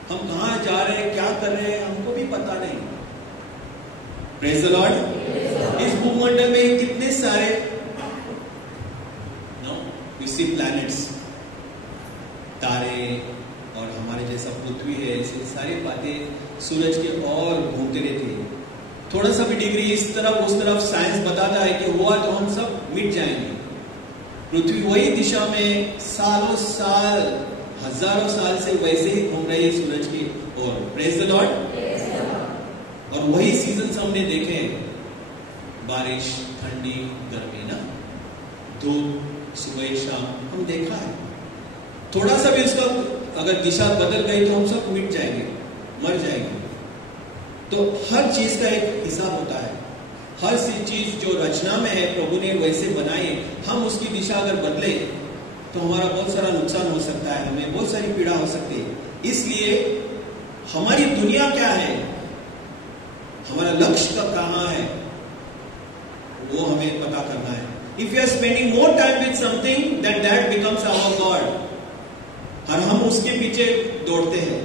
हम कहां जा रहे हैं, क्या कर रहे हैं, हमको भी पता नहीं। Praise the Lord. इस भूमंडल में कितने सारे वी सी प्लैनेट्स, तारे और हमारे जैसा पृथ्वी है, ऐसी सारी बातें सूरज के और घूमते रहती है। थोड़ा सा भी डिग्री इस तरफ उस तरफ साइंस बताता है कि हुआ तो हम सब मिट जाएंगे। पृथ्वी वही दिशा में सालों साल, हजारों साल से वैसे ही घूम रही है सूरज की ओर। Praise the Lord. और वही सीजन हमने देखे, बारिश, ठंडी, गर्मी ना, धूप, सुबह शाम, हम देखा है। थोड़ा सा भी उसका अगर दिशा बदल गई तो हम सब मिट जाएंगे, मर जाएंगे। तो हर चीज का एक हिसाब होता है। हर चीज जो रचना में है प्रभु ने वैसे बनाई है। हम उसकी दिशा अगर बदले तो हमारा बहुत सारा नुकसान हो सकता है, हमें बहुत सारी पीड़ा हो सकती है। इसलिए हमारी दुनिया क्या है, हमारा लक्ष्य कब कहाँ है, वो हमें पता करना है। If we are spending more time with something, then that becomes our God. और हम उसके पीछे दौड़ते हैं.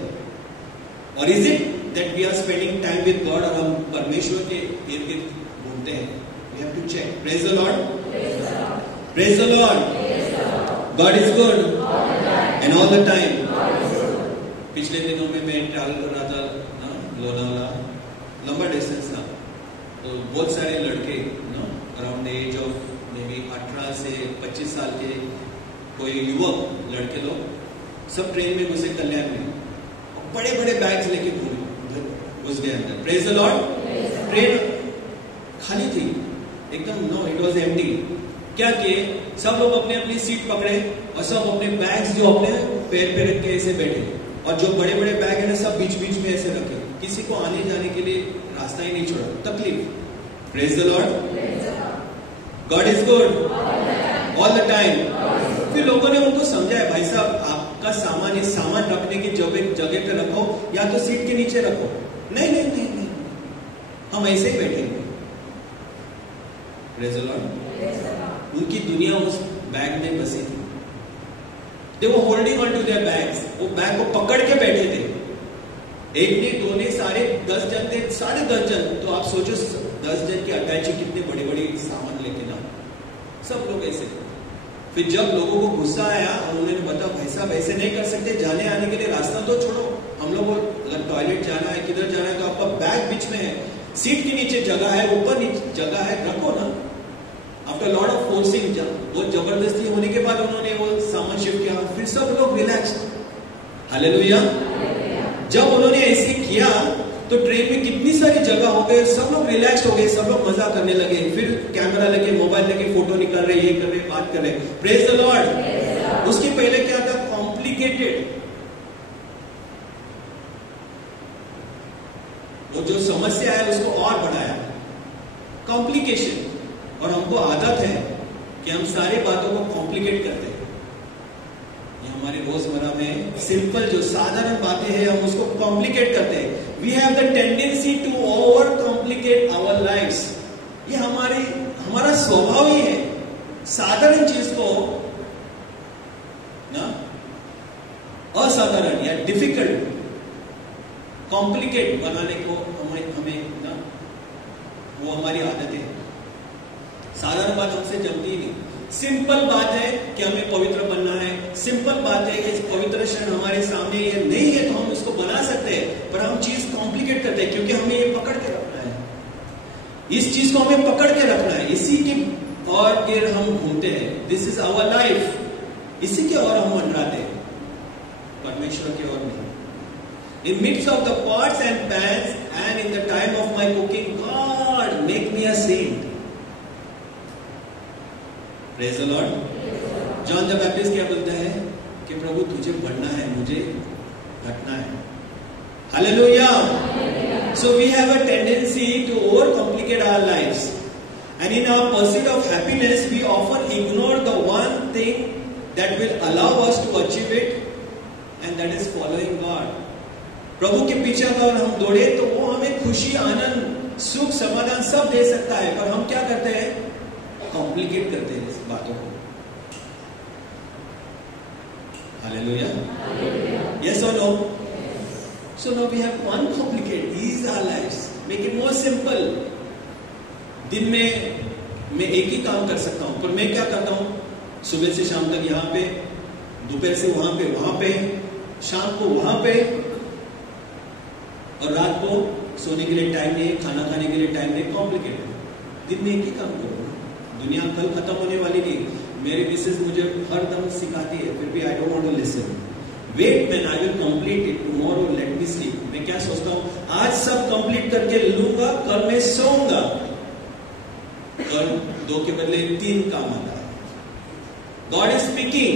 Or is it that we are spending time with God और हम परमेश्वर के इर्द गिर्द घूमते हैं? We have to check. Praise the Lord. Praise the Lord. God is good. And all the time. पिछले दिनों में मैं ट्रैवल कर रहा था लोनावाला, लंबा डिस्टेंस था, तो बहुत सारे लड़के around the age of maybe 18 से 25 साल के कोई युवक लड़के लोग सब ट्रेन में घुसे कल्याण में, बड़े बड़े बैग्स लेके घुस गए अंदर. Praise the Lord. ट्रेन खाली थी एकदम. No, it was empty. क्या किए? सब लोग अपने अपनी सीट पकड़े और सब अपने बैग्स जो अपने पैर पे रख के ऐसे बैठे, और जो बड़े बड़े बैग है ना सब बीच बीच में ऐसे रखे. किसी को आने जाने के लिए रास्ता ही नहीं छोड़ा. तकलीफ. Praise the Lord. God is good all the time. फिर लोगों ने उनको समझाया, भाई साहब आपका सामान, इस सामान रखने की जगह पे रखो या तो सीट के नीचे रखो. नहीं नहीं नहीं नहीं, हम ऐसे ही बैठेंगे. Praise the Lord. उनकी दुनिया उस बैग में बसी थी. They were holding on to their bags. वो बैग को पकड़ के बैठे थे. एक ने, दो ने, सारे 10 जन थे, साढ़े 10 जन. तो आप सोचो 10 जन के अटैची कितने बड़े बड़े सामान लेके ना, सब लोग ऐसे. फिर जब लोगों को गुस्सा आया और उन्होंने बताया, भाई साहब ऐसे नहीं कर सकते, जाने आने के लिए रास्ता तो छोड़ो. हम लोग अगर टॉयलेट जाना है, किधर जाना है, तो आपका बैग बीच में है, सीट के नीचे जगह है, ऊपर जगह है, रखो ना. आफ्टर लॉट ऑफ फोर्सिंग, बहुत जबरदस्ती होने के बाद उन्होंने वो सामान शिफ्ट किया. फिर सब लोग रिलैक्स्ड. हालेलुया. जब उन्होंने ऐसे किया तो ट्रेन में कितनी सारी जगह हो गए, सब लोग रिलैक्स हो गए, सब लोग मजा करने लगे. फिर कैमरा लेके, मोबाइल लेके फोटो निकाल रहे, ये कर रहे, बात कर रहे. Praise the Lord. उसके पहले क्या था? कॉम्प्लिकेटेड. वो जो समस्या है उसको और बढ़ाया, कॉम्प्लिकेशन. और हमको आदत है कि हम सारी बातों को कॉम्प्लिकेट करते हैं. ये हमारे रोजमर्रा में सिंपल जो साधारण बातें हैं हम उसको कॉम्प्लिकेट करते हैं. We have the tendency to over complicate our lifes. ये हमारा स्वभाव ही है. साधारण चीज को ना असाधारण या डिफिकल्ट, कॉम्प्लिकेट बनाने को हमें ना, वो हमारी आदत है. साधारण बात हमसे जमती ही नहीं. सिंपल बात है कि हमें पवित्र बनना है. सिंपल बात है कि पवित्र क्षण हमारे सामने ये नहीं है तो हम इसको बना सकते हैं, पर हम चीज कॉम्प्लिकेट करते हैं क्योंकि हमें ये पकड़ के रखना है. इस चीज को हमें पकड़ के रखना है. इसी के और फिर हम घूमते हैं. This is our life. इसी के और हम मंडराते हैं, परमेश्वर के और नहीं. In midst of the pots and pans and in the time of my cooking, God make me a saint. Praise the Lord. John the Baptist क्या बोलता है कि प्रभु तुझे बढ़ना है, मुझे घटना है. Hallelujah. So we have a tendency to overcomplicate our lives, and in our pursuit of happiness, we often ignore the one thing that will allow us to achieve it, and that is following God. प्रभु के पीछे अगर हम दौड़े तो वो हमें खुशी, आनंद, सुख, समाधान सब दे सकता है, पर हम क्या करते हैं? कॉम्प्लिकेट करते हैं इस बातों को. हालेलुया. यस और no? So no we have uncomplicate these our lives. Make it more simple. दिन में मैं एक ही काम कर सकता हूं, पर मैं क्या करता हूं? सुबह से शाम तक यहां पे, दोपहर से वहां पे, शाम को वहां पे, और रात को सोने के लिए टाइम नहीं, खाना खाने के लिए टाइम नहीं. कॉम्प्लिकेटेड. दिन में एक ही काम करो. दुनिया कल खत्म होने वाली नहीं. मेरी मिसेज मुझे हर दम सिखाती है, फिर भी I don't want to listen. Wait man, I will complete it tomorrow, let me sleep. मैं क्या सोचता हूँ, आज सब कंप्लीट करके लूंगा, कल मैं सोऊंगा. कल 2 के बदले 3 काम आता है. God is speaking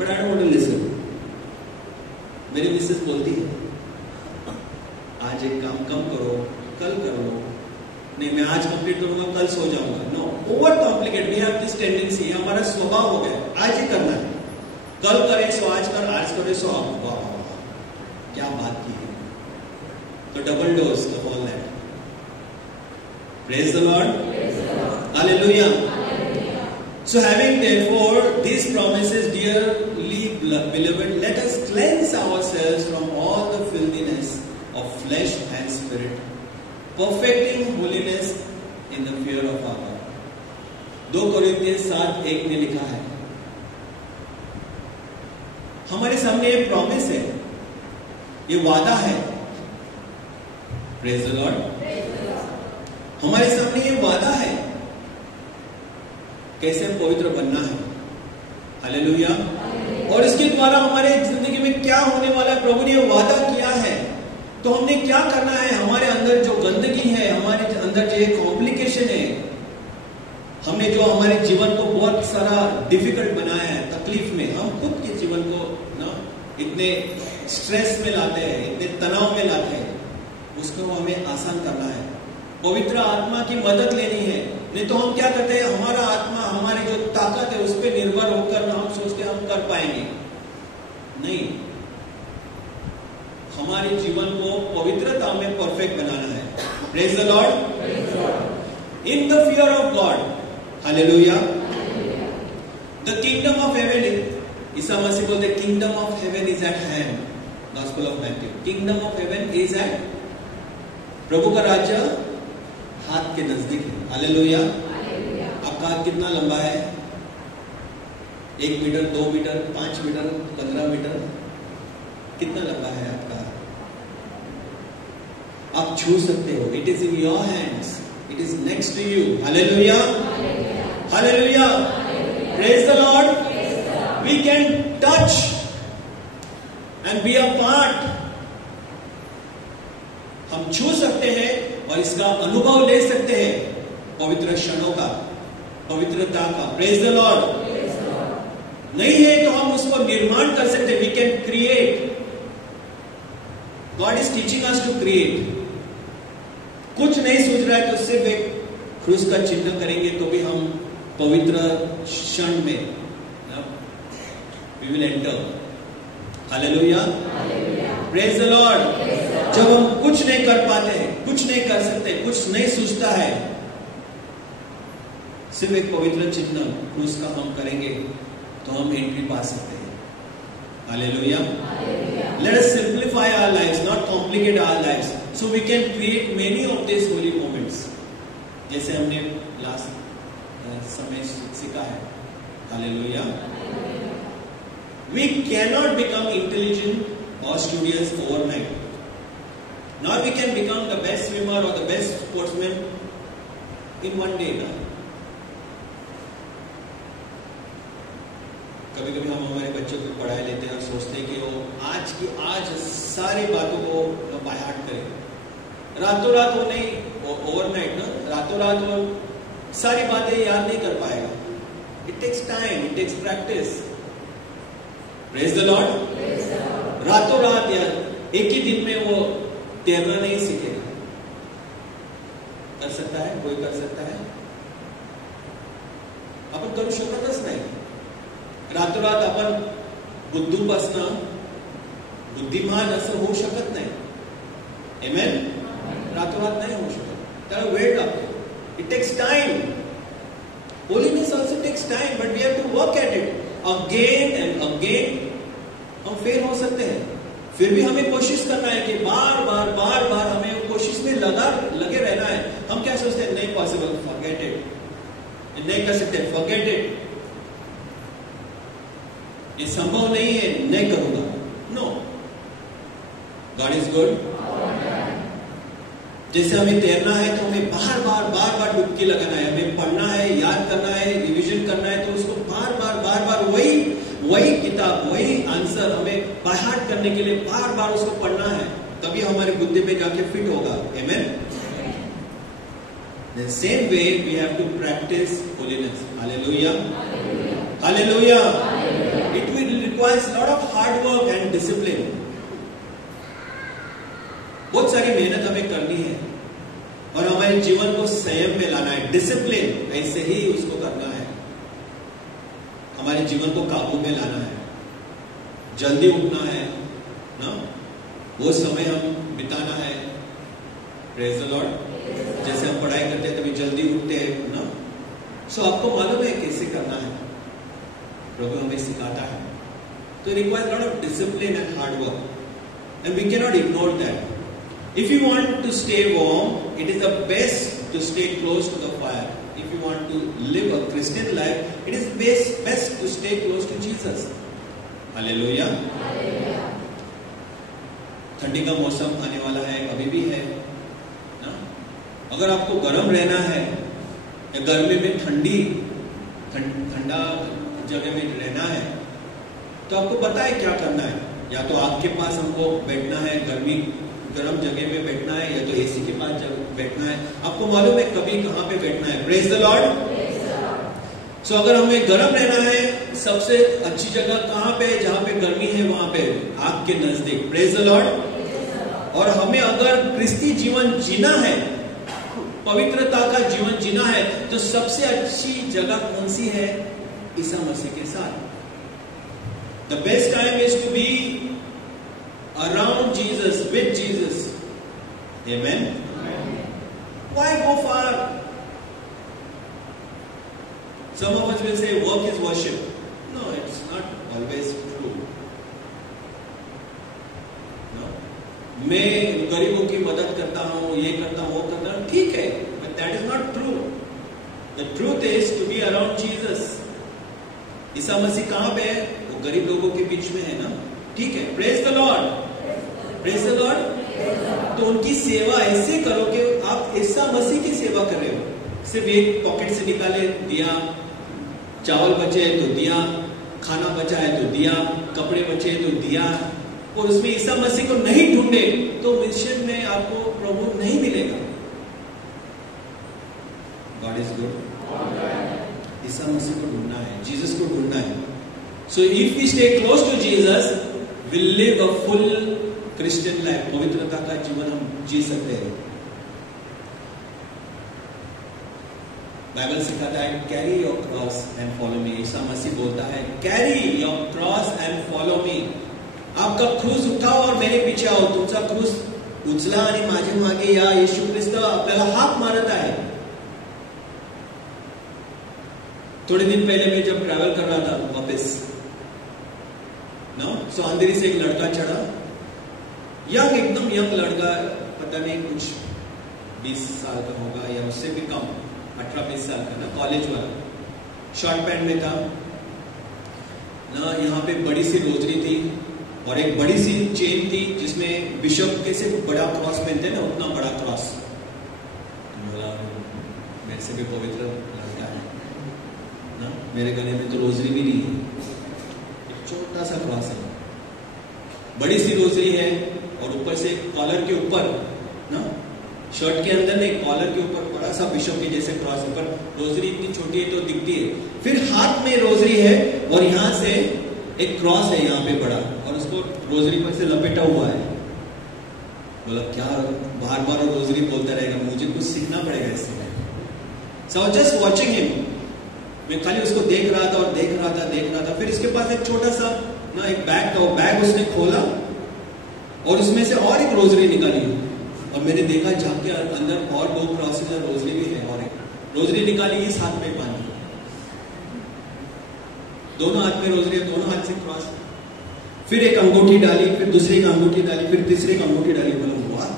but I don't want to listen. मेरी मिसेज बोलती है आज एक काम कम करो, कल करो. नहीं, मैं आज कंप्लीट करूंगा, कल सो जाऊंगा. No, over complicate. We have this tendency. हमारा स्वभाव हो गया, आज ही करना है. कल करें सो आज कर, आज करें सो आप. वाह, क्या बात की है. तो double dose the whole night. Praise the Lord. Hallelujah. So having therefore these promises, dearly beloved, let us cleanse ourselves from all the filthiness of flesh and spirit, perfecting holiness in the fear of our God. 2 कोरिन्थियों 7:1 ने लिखा है, हमारे सामने ये प्रॉमिस है, ये वादा है। Praise the Lord. हमारे सामने ये वादा है कैसे पवित्र बनना है। हालेलुया। और इसके द्वारा हमारे जिंदगी में क्या होने वाला है, प्रभु ने वादा किया है। तो हमने क्या करना है, हमारे अंदर जो गंदगी है, हमारे अंदर जो कॉम्प्लिकेशन है, हमने जो हमारे जीवन को बहुत सारा डिफिकल्ट बनाया है, तकलीफ में, हम खुद के जीवन को ना इतने स्ट्रेस में लाते हैं, इतने तनाव में लाते हैं, उसको हमें आसान करना है। पवित्र आत्मा की मदद लेनी है। नहीं तो हम क्या करते हैं, हमारा आत्मा, हमारी जो ताकत है उस पर निर्भर होकर हम सोचते हैं हम कर पाएंगे। नहीं, हमारे जीवन को पवित्रता में परफेक्ट बनाना है। Praise the Lord. In the fear of God, hallelujah. The kingdom of heaven, Isa Masih बोलते kingdom of heaven is at hand. Gospel of Matthew, kingdom of heaven is at, प्रभु का राज्य हाथ के नजदीक है। हालेलुया। आपका हाथ कितना लंबा है? 1 मीटर, 2 मीटर, 5 मीटर, 15 मीटर, कितना लंबा है आपका हाथ? आप छू सकते हो। It is in your hands, it is next to you. Hallelujah, hallelujah, praise the Lord. We can touch and be a part. हम छू सकते हैं और इसका अनुभव ले सकते हैं, पवित्र क्षणों का, पवित्रता का। Praise the Lord. नहीं है तो हम उसको निर्माण कर सकते हैं। We can create. God is teaching us to create. कुछ नहीं सूझ रहा है तो सिर्फ एक क्रूस का चिन्ह करेंगे तो भी हम पवित्र क्षण में we will enter. Hallelujah, praise the Lord. जब हम कुछ नहीं कर पाते हैं, कुछ नहीं कर सकते, कुछ नहीं सूझता है, सिर्फ एक पवित्र चिन्ह क्रूस का हम करेंगे तो हम एंट्री पा सकते हैं। Hallelujah. Let us simplify our lives, not complicate our lives, so we can create many of this holy moments, जैसे हमने लास्ट समय सीखा है। Hallelujah. We cannot become intelligent or studious overnight. Nor we can become the best swimmer or the best sportsman in one day. ना? कभी कभी हम हमारे बच्चों को पढ़ाई लेते हैं और सोचते हैं कि वो आज सारी बातों को बाय हार्ट करें। रातों रात वो नहीं, ओवरनाइट ना, रातों रात वो सारी बातें याद नहीं कर पाएगा। It takes time, it takes practice. Praise the Lord. रातों रात या एक ही दिन में वो तैरना नहीं सीखेगा। कर सकता है, कोई कर सकता है, आपण करू शकतच नाही। रातों रात आपण बुद्धूपासनं बुद्धिमान असं होऊ शकत नाही। Amen? रातों रात नहीं होऊ शकत, त्याला वेळ लागतो। It takes time. Holiness also takes time, but we have to work at it. Again and again हम फेल हो सकते हैं, फिर भी हमें कोशिश करना है कि बार बार हमें कोशिश में लगे रहना है। हम क्या सोचते हैं, नहीं पॉसिबल, फॉरगेट इट, नहीं कर सकते, फॉरगेट इट, ये संभव नहीं है, नहीं करूंगा। No, God is good. जैसे हमें तैरना है तो हमें बार बार डुबकी लगाना है, हमें पढ़ना है, याद करना है, रिवीजन करना है, तो उसको बार बार वही किताब, वही आंसर हमें बाय हार्ट करने के लिए बार बार उसको पढ़ना है, तभी हमारे बुद्धि में जाके फिट होगा। आमेन। The same way we have to practice holiness. Hallelujah. Hallelujah. It will require a lot of hard work and discipline. बहुत सारी मेहनत हमें करनी है और हमारे जीवन को संयम में लाना है। डिसिप्लिन, ऐसे ही उसको करना है, हमारे जीवन को काबू में लाना है। जल्दी उठना है ना, वो समय हम बिताना है। Praise the Lord. जैसे हम पढ़ाई करते हैं तभी जल्दी उठते हैं ना, सो आपको मालूम है कैसे करना है, प्रभु हमें सिखाता है। तो requires lot of discipline and hard work and we can not ignore that. If you want to stay warm, it is the best to stay close to the fire. If you want to live a Christian life, it is best to stay close to Jesus. Hallelujah. ठंडी का मौसम आने वाला है, अभी भी है ना? अगर आपको गर्म रहना है या गर्मी में ठंडा जगह में रहना है, तो आपको पता है क्या करना है। या तो आग के पास हमको बैठना है, गर्म जगह में बैठना है, या तो एसी के पास बैठना है। आपको मालूम है कभी कहां पे बैठना है। Praise the Lord. सो अगर हमें गर्म रहना है, सबसे अच्छी जगह कहां पे, जहां पे गर्मी है वहां पे आग के नजदीक। Praise the Lord. और हमें अगर क्रिस्ती जीवन जीना है, पवित्रता का जीवन जीना है, तो सबसे अच्छी जगह कौन सी है? ईसा मसीह के साथ। The best time is to be around Jesus, with Jesus. Amen. Why go far? Some of us will say work is worship. No, it's not always true. No. मैं गरीबों की मदद करता हूँ, ये करता हूँ, वो करता हूँ, ठीक है, but that is not true. The truth is to be around Jesus. Isa Masih कहाँ पे है? वो गरीब लोगों के बीच में है ना? ठीक है। Praise the Lord. Praise the Lord. तो उनकी सेवा ऐसे करो कि आप ईसा मसीह की सेवा कर रहे हो। सिर्फ एक पॉकेट से निकाले दिया, चावल बचे तो दिया, खाना बचा है तो दिया, कपड़े बचे तो दिया, और उसमें ईसा मसीह को नहीं ढूंढे तो मिशन में आपको प्रभु नहीं मिलेगा। God is good. Isa Masih को ढूंढना है, जीसस को ढूंढना है। So if we stay close to Jesus, will live a full Christian life. पवित्रता का जीवन हम जी सकते हैं। बाइबल सिखाता है carry your cross and follow me. Isa Masih बोलता है carry your cross and follow me. आपका क्रूस उठाओ और मेरे पीछे आओ। तुमचा क्रूस उचला आणि माझे मागे या। येशू ख्रिस्त आपल्याला हाक मारत आहे। थोड़े दिन पहले मैं जब ट्रैवल कर रहा था वापस, सो अंधेरी से एक लड़का चढ़ा, एकदम यंग लड़का, पता नहीं कुछ 20 साल का होगा या उससे भी कम, 18-20 साल का ना, कॉलेज वाला, शॉर्ट पैंट में था ना। यहाँ पे बड़ी सी रोजरी थी और एक बड़ी सी चेन थी जिसमें बिशप कैसे बड़ा क्रॉस पहनते ना, उतना बड़ा क्रॉस। बोला मेरे से भी पवित्र लड़का है ना, मेरे गले में तो रोजरी भी नहीं है, एक छोटा सा क्रॉस है, बड़ी सी रोजरी है, और ऊपर से कॉलर के ऊपर ना, शर्ट के अंदर नहीं, कॉलर के ऊपर बड़ा सा बिशप के जैसे क्रॉस, ऊपर रोजरी इतनी छोटी है तो दिखती है। फिर हाथ में रोजरी है और यहाँ से एक क्रॉस है यहाँ पे बड़ा, और उसको रोजरी पर से लपेटा हुआ है। बोला क्या बार बार रोजरी बोलता रहेगा, मुझे कुछ सीखना पड़ेगा इससे। सो जस्ट वॉचिंग हिम, मैं खाली उसको देख रहा था और देख रहा था। फिर इसके पास एक छोटा सा ना एक बैग था, वो बैग उसने खोला और उसमें से और एक रोजरी निकाली, और मैंने देखा जाके अंदर और 2 क्रॉसेस और रोजरी भी है, और एक रोजरी निकाली, इस हाथ में बांधी, दोनों हाथ में रोजरी है, दोनों हाथ से क्रॉस। फिर एक अंगूठी डाली, फिर दूसरी का अंगूठी डाली, फिर तीसरे का अंगूठी डाली। बोला वाह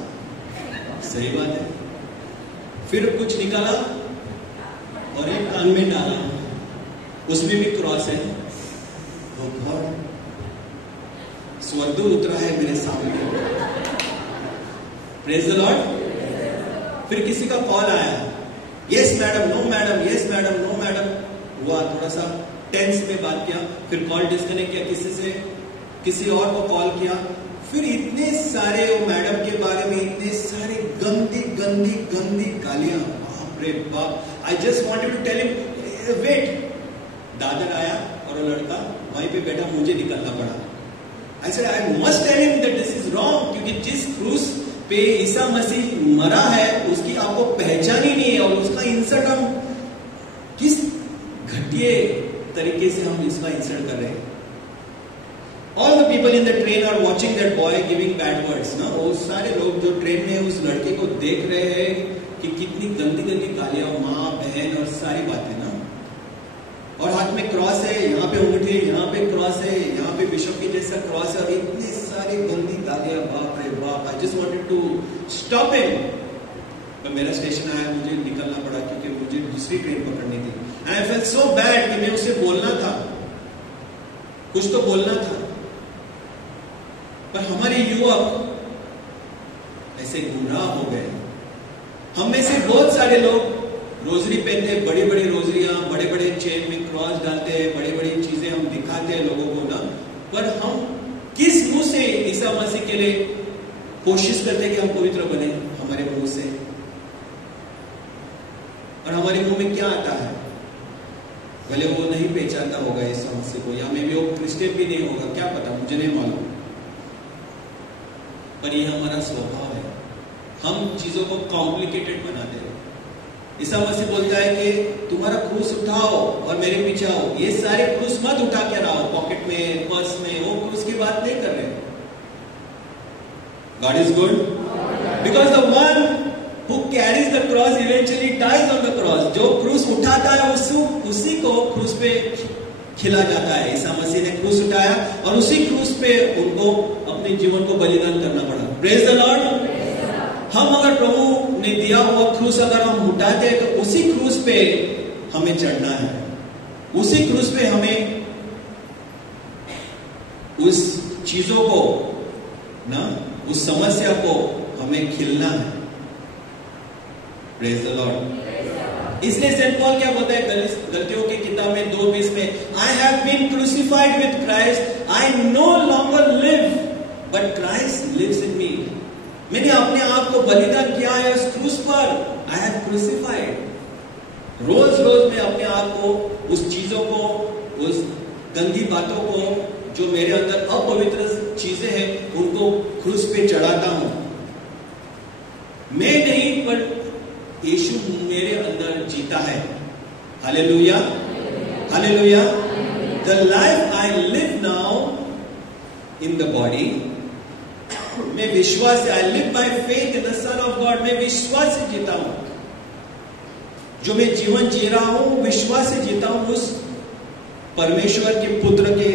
सही बात है। फिर कुछ निकाला और एक कान में डाला, उसमें भी क्रॉस है। वो गॉड, स्वर्गदूत उतरा है मेरे सामने। Praise the Lord. फिर किसी का कॉल आया, yes madam, no madam, yes madam, no madam, हुआ थोड़ा सा टेंस में बात किया, फिर कॉल डिस्कनेक्ट किया, किसी और को कॉल किया। फिर इतने सारे वो मैडम के बारे में इतने सारे गंदी गंदी गंदी गालियां, बाप रे बाप। I just wanted to tell him wait. Dadar आया और वो लड़का वहीं पे बैठा, मुझे निकलना पड़ा। I said, I must tell him that this is wrong, क्योंकि जिस क्रूस पे ईसा मसीह मरा है उसकी आपको पहचान ही नहीं है, और उसका इंसल्ट हम किस घटिया तरीके से हम इसका इंसल्ट कर रहे हैं। All the people in the train are watching that boy giving bad words, ना, वो सारे लोग जो ट्रेन में उस लड़के को देख रहे हैं कि कितनी गंदी गंदी गालियां, माँ बहन और सारी बातें ना। और हाथ में क्रॉस है, यहाँ पे अंगूठी, यहाँ पे क्रॉस है, यहाँ पे बिशप के जैसा क्रॉस है, और इतने सारे गंदी गालियां, बाप रे बाप। I just wanted to stop him, पर मेरा स्टेशन आया, मुझे निकलना पड़ा क्योंकि मुझे दूसरी ट्रेन पकड़नी थी। And I felt so bad कि मैं उसे बोलना था, कुछ तो बोलना था, पर हमारे युवक ऐसे गुमराह हो गए। हम में से बहुत सारे लोग रोजरी पहनते हैं, बड़ी बड़ी रोजरियां, बड़े बड़े चेन में क्रॉस डालते हैं, बड़ी बड़ी चीजें हम दिखाते हैं लोगों को ना, पर हम किस मुंह से ईसा मसीह के लिए कोशिश करते हैं कि हम पवित्र बने? हमारे मुंह से। और हमारे मुंह में क्या आता है? भले वो नहीं पहचानता होगा ईसा मसीह को, या मे भी वो क्रिश्चियन भी नहीं होगा, क्या पता, मुझे नहीं मालूम, पर यह हमारा स्वभाव है। हम चीजों को कॉम्प्लिकेटेड बनाते हैं। ईसा मसीह बोलता है कि तुम्हारा क्रूस उठाओ और मेरे पीछे आओ। ये सारे क्रूस मत उठा के लाओ पॉकेट में, पर्स में, वो क्रूस की बात नहीं कर रहे। God is good because the one who carries the cross eventually dies on the cross. जो क्रूस उठाता है उसी को क्रूस पे खिला जाता है। ईसा मसीह ने क्रूस उठाया और उसी क्रूस पे उनको अपने जीवन को बलिदान करना पड़ा। Praise the Lord. हम अगर प्रभु ने दिया हुआ क्रूस अगर हम उठाते हैं तो उसी क्रूस पे हमें चढ़ना है, उसी क्रूस पे हमें उस चीजों को ना, उस समस्या को हमें खिलना है। Praise the Lord. इसलिए सेंट पॉल क्या बोलता है गलतियों की किताब में 2:20 में, I have been crucified with Christ, I no longer live but Christ lives in me. मैंने अपने आप को बलिदान किया है उस क्रूस पर। I have crucified. रोज रोज मैं अपने आप को, उस चीजों को, उस गंदी बातों को, जो मेरे अंदर अपवित्र चीजें हैं, उनको क्रूस पे चढ़ाता हूं। मैं नहीं, पर यीशु मेरे अंदर जीता है। Hallelujah, hallelujah. The life I live now in the body, मैं विश्वास से, I live by faith in the son of God, मैं विश्वास से जीता हूं। जो मैं जीवन जी रहा हूं, विश्वास से जीता हूं उस परमेश्वर के पुत्र के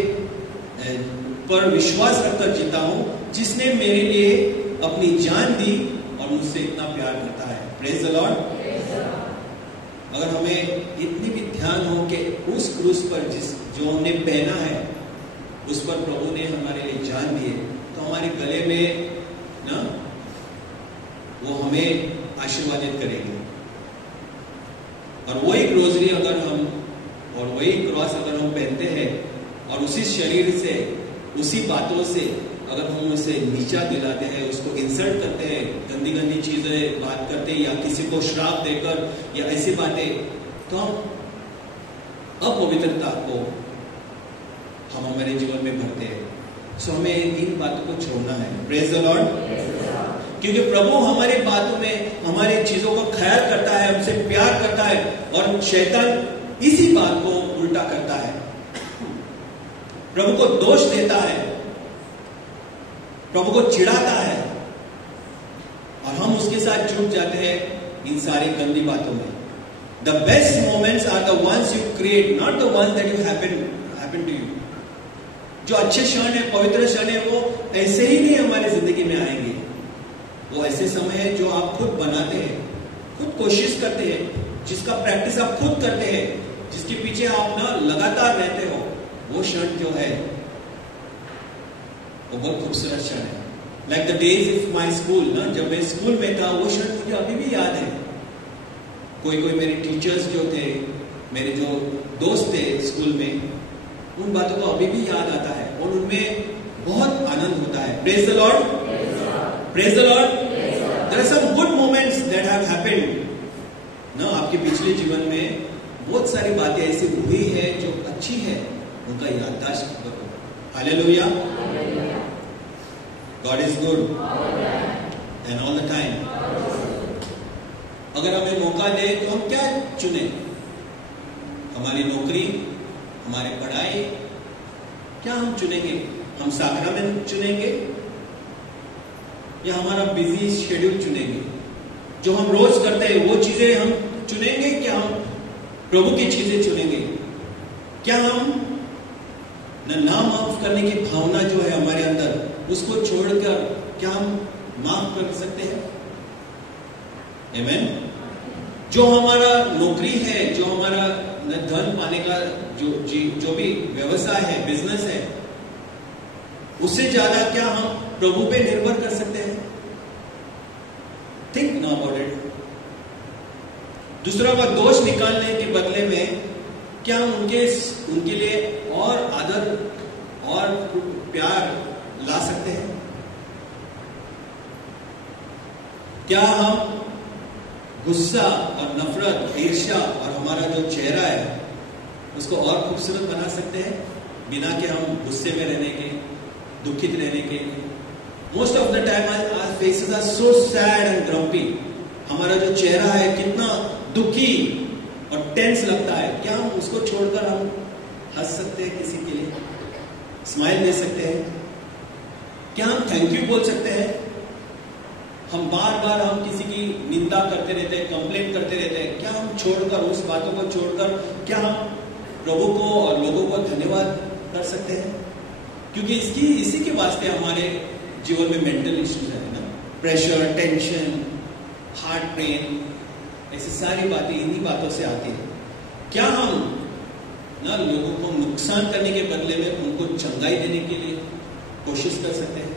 पर विश्वास रखकर जीता हूं, जिसने मेरे लिए अपनी जान दी और मुझसे इतना प्यार करता है। Praise the Lord. अगर हमें इतनी भी ध्यान हो कि उस क्रूस पर जो हमने पहना है, उस पर प्रभु ने हमारे लिए जान दी है, तो हमारे गले में ना वो हमें आशीर्वादित करेंगे। और वही रोजरी अगर हम, और वही क्रॉस अगर हम पहनते हैं, और उसी शरीर से, उसी बातों से अगर हम उसे नीचा दिलाते हैं, उसको इंसल्ट करते हैं, गंदी गंदी चीजें बात करते हैं, या किसी को श्राप देकर या ऐसी बातें, तो हम अपवित्रता को हम हमारे जीवन में भरते हैं। सो हमें इन बातों को छोड़ना है। Praise the Lord. क्योंकि प्रभु हमारी बातों में, हमारी चीजों को ख्याल करता है, हमसे प्यार करता है, और शैतान इसी बात को उल्टा करता है, प्रभु को दोष देता है, प्रभु को चिढ़ाता है, और हम उसके साथ जुट जाते हैं इन सारी गंदी बातों में। The best moments are the ones you create, not the ones that you happen to you. जो अच्छे क्षण है, पवित्र क्षण है, वो ऐसे ही नहीं हमारी जिंदगी में आएंगे। वो ऐसे समय है जो आप खुद बनाते हैं, खुद कोशिश करते हैं, जिसका प्रैक्टिस आप खुद करते हैं, जिसके पीछे आप ना लगातार रहते हो। वो क्षण जो है वो बहुत खूबसूरत क्षण है। Like the days of my school ना, जब मैं स्कूल में था, वो क्षण मुझे अभी भी याद है। कोई मेरे टीचर्स जो थे, मेरे जो दोस्त थे स्कूल में, उन बातों को अभी भी याद आता है और उनमें बहुत आनंद होता है। Praise the Lord, praise the Lord. There are some good moments that have happened ना, आपके पिछले जीवन में बहुत सारी बातें ऐसी हुई है जो अच्छी है, उनका याददाश्त करो। Hallelujah. God is good and all the time. अगर हमें मौका दे तो हम क्या चुने? हमारी नौकरी, हमारी पढ़ाई, क्या हम चुनेंगे? हम साक्रामेंट चुनेंगे या हमारा बिजी शेड्यूल चुनेंगे? जो हम रोज करते हैं वो चीजें हम चुनेंगे, क्या हम प्रभु की चीजें चुनेंगे? क्या हम ना माफ करने की भावना जो है हमारे अंदर, उसको छोड़कर क्या हम माफ कर सकते हैं? आमीन। जो हमारा नौकरी है, जो हमारा धन पाने का जो भी व्यवसाय है, बिजनेस है, उससे ज्यादा क्या हम प्रभु पे निर्भर कर सकते हैं? Think now about it. दूसरा का दोष निकालने के बदले में क्या हम उनके लिए और आदर और प्यार ला सकते हैं? क्या हम गुस्सा और नफरत, ईर्ष्या और हमारा जो चेहरा है उसको और खूबसूरत बना सकते हैं बिना कि हम गुस्से में रहने के, दुखित रहने के? Most of the time our faces are so sad and grumpy. हमारा जो चेहरा है कितना दुखी और टेंस लगता है। क्या हम उसको छोड़कर हम हंस सकते हैं, किसी के लिए स्माइल दे सकते हैं? क्या हम थैंक यू बोल सकते हैं? हम बार बार हम किसी की निंदा करते रहते हैं, कंप्लेंट करते रहते हैं। क्या हम छोड़कर, उस बातों को छोड़कर, क्या हम प्रभु को और लोगों को धन्यवाद कर सकते हैं? क्योंकि इसी के वास्ते हमारे जीवन में मेंटल इश्यूज है ना, प्रेशर, टेंशन, हार्ट पेन, ऐसी सारी बातें इन्हीं बातों से आती है। क्या हम ना लोगों को नुकसान करने के बदले में उनको चंगाई देने के लिए कोशिश कर सकते हैं?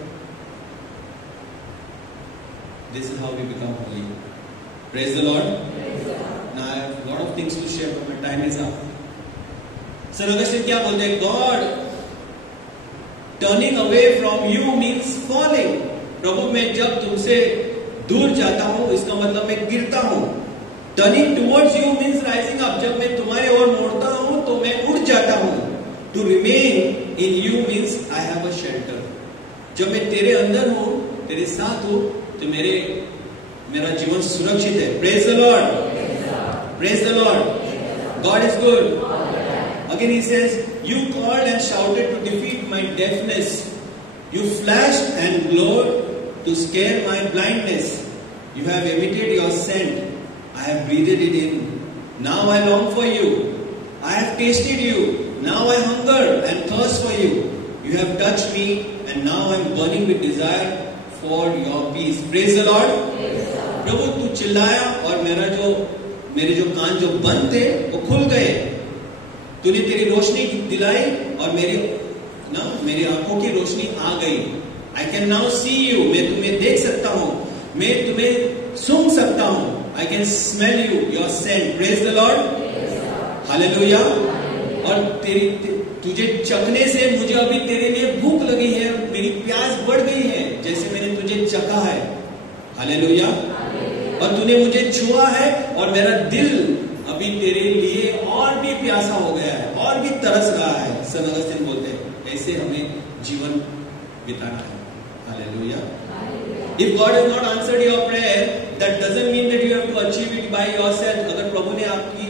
This is how we become holy. Praise the Lord. Now I have a lot of things to share, but my time is up. Saint Augustine क्या बोलते हैं? God turning away from you means falling. प्रभु मैं जब तुमसे दूर जाता हूं, इसका मतलब मैं गिरता हूं। Turning towards you means rising up. जब मैं तुम्हारे ओर मुड़ता हूं तो मैं उड़ जाता हूं। To remain in you means I have a shelter. जब मैं तेरे अंदर हूं, तेरे साथ हूं, तो मेरा जीवन सुरक्षित है। Praise the Lord. Praise the Lord. God is good. Again he says, you called and shouted to defeat my deafness. You flashed and glowed to scare my blindness. You have emitted your scent. I have breathed it in. Now I long for you. I have tasted you. Now I hunger and thirst for you. You have touched me and now I am burning with desire for your peace. Praise the Lord. प्रभु तू चिल्लाया और मेरे जो कान जो बंद थे वो खुल गए। तूने तेरी रोशनी दिलाई और मेरी आंखों की रोशनी आ गई। I can now see you. मैं तुम्हें देख सकता हूँ, मैं तुम्हें सूंघ सकता हूँ। I can smell you, your scent. Praise the Lord. Hallelujah. और तुझे चखने से मुझे अभी तेरे लिए भूख लगी है, मेरी प्यास बढ़ गई है, जैसे मैंने तुझे चखा है। हालेलुया। और तूने मुझे छुआ है और मेरा दिल अभी तेरे लिए और भी प्यासा हो गया है, और भी तरस रहा है। सेंट ऑगस्टीन बोलते हैं ऐसे हमें जीवन बिताना है। Hallelujah. If God has not answered your prayer, that doesn't mean that you have to achieve it by yourself. अगर प्रभु ने आपकी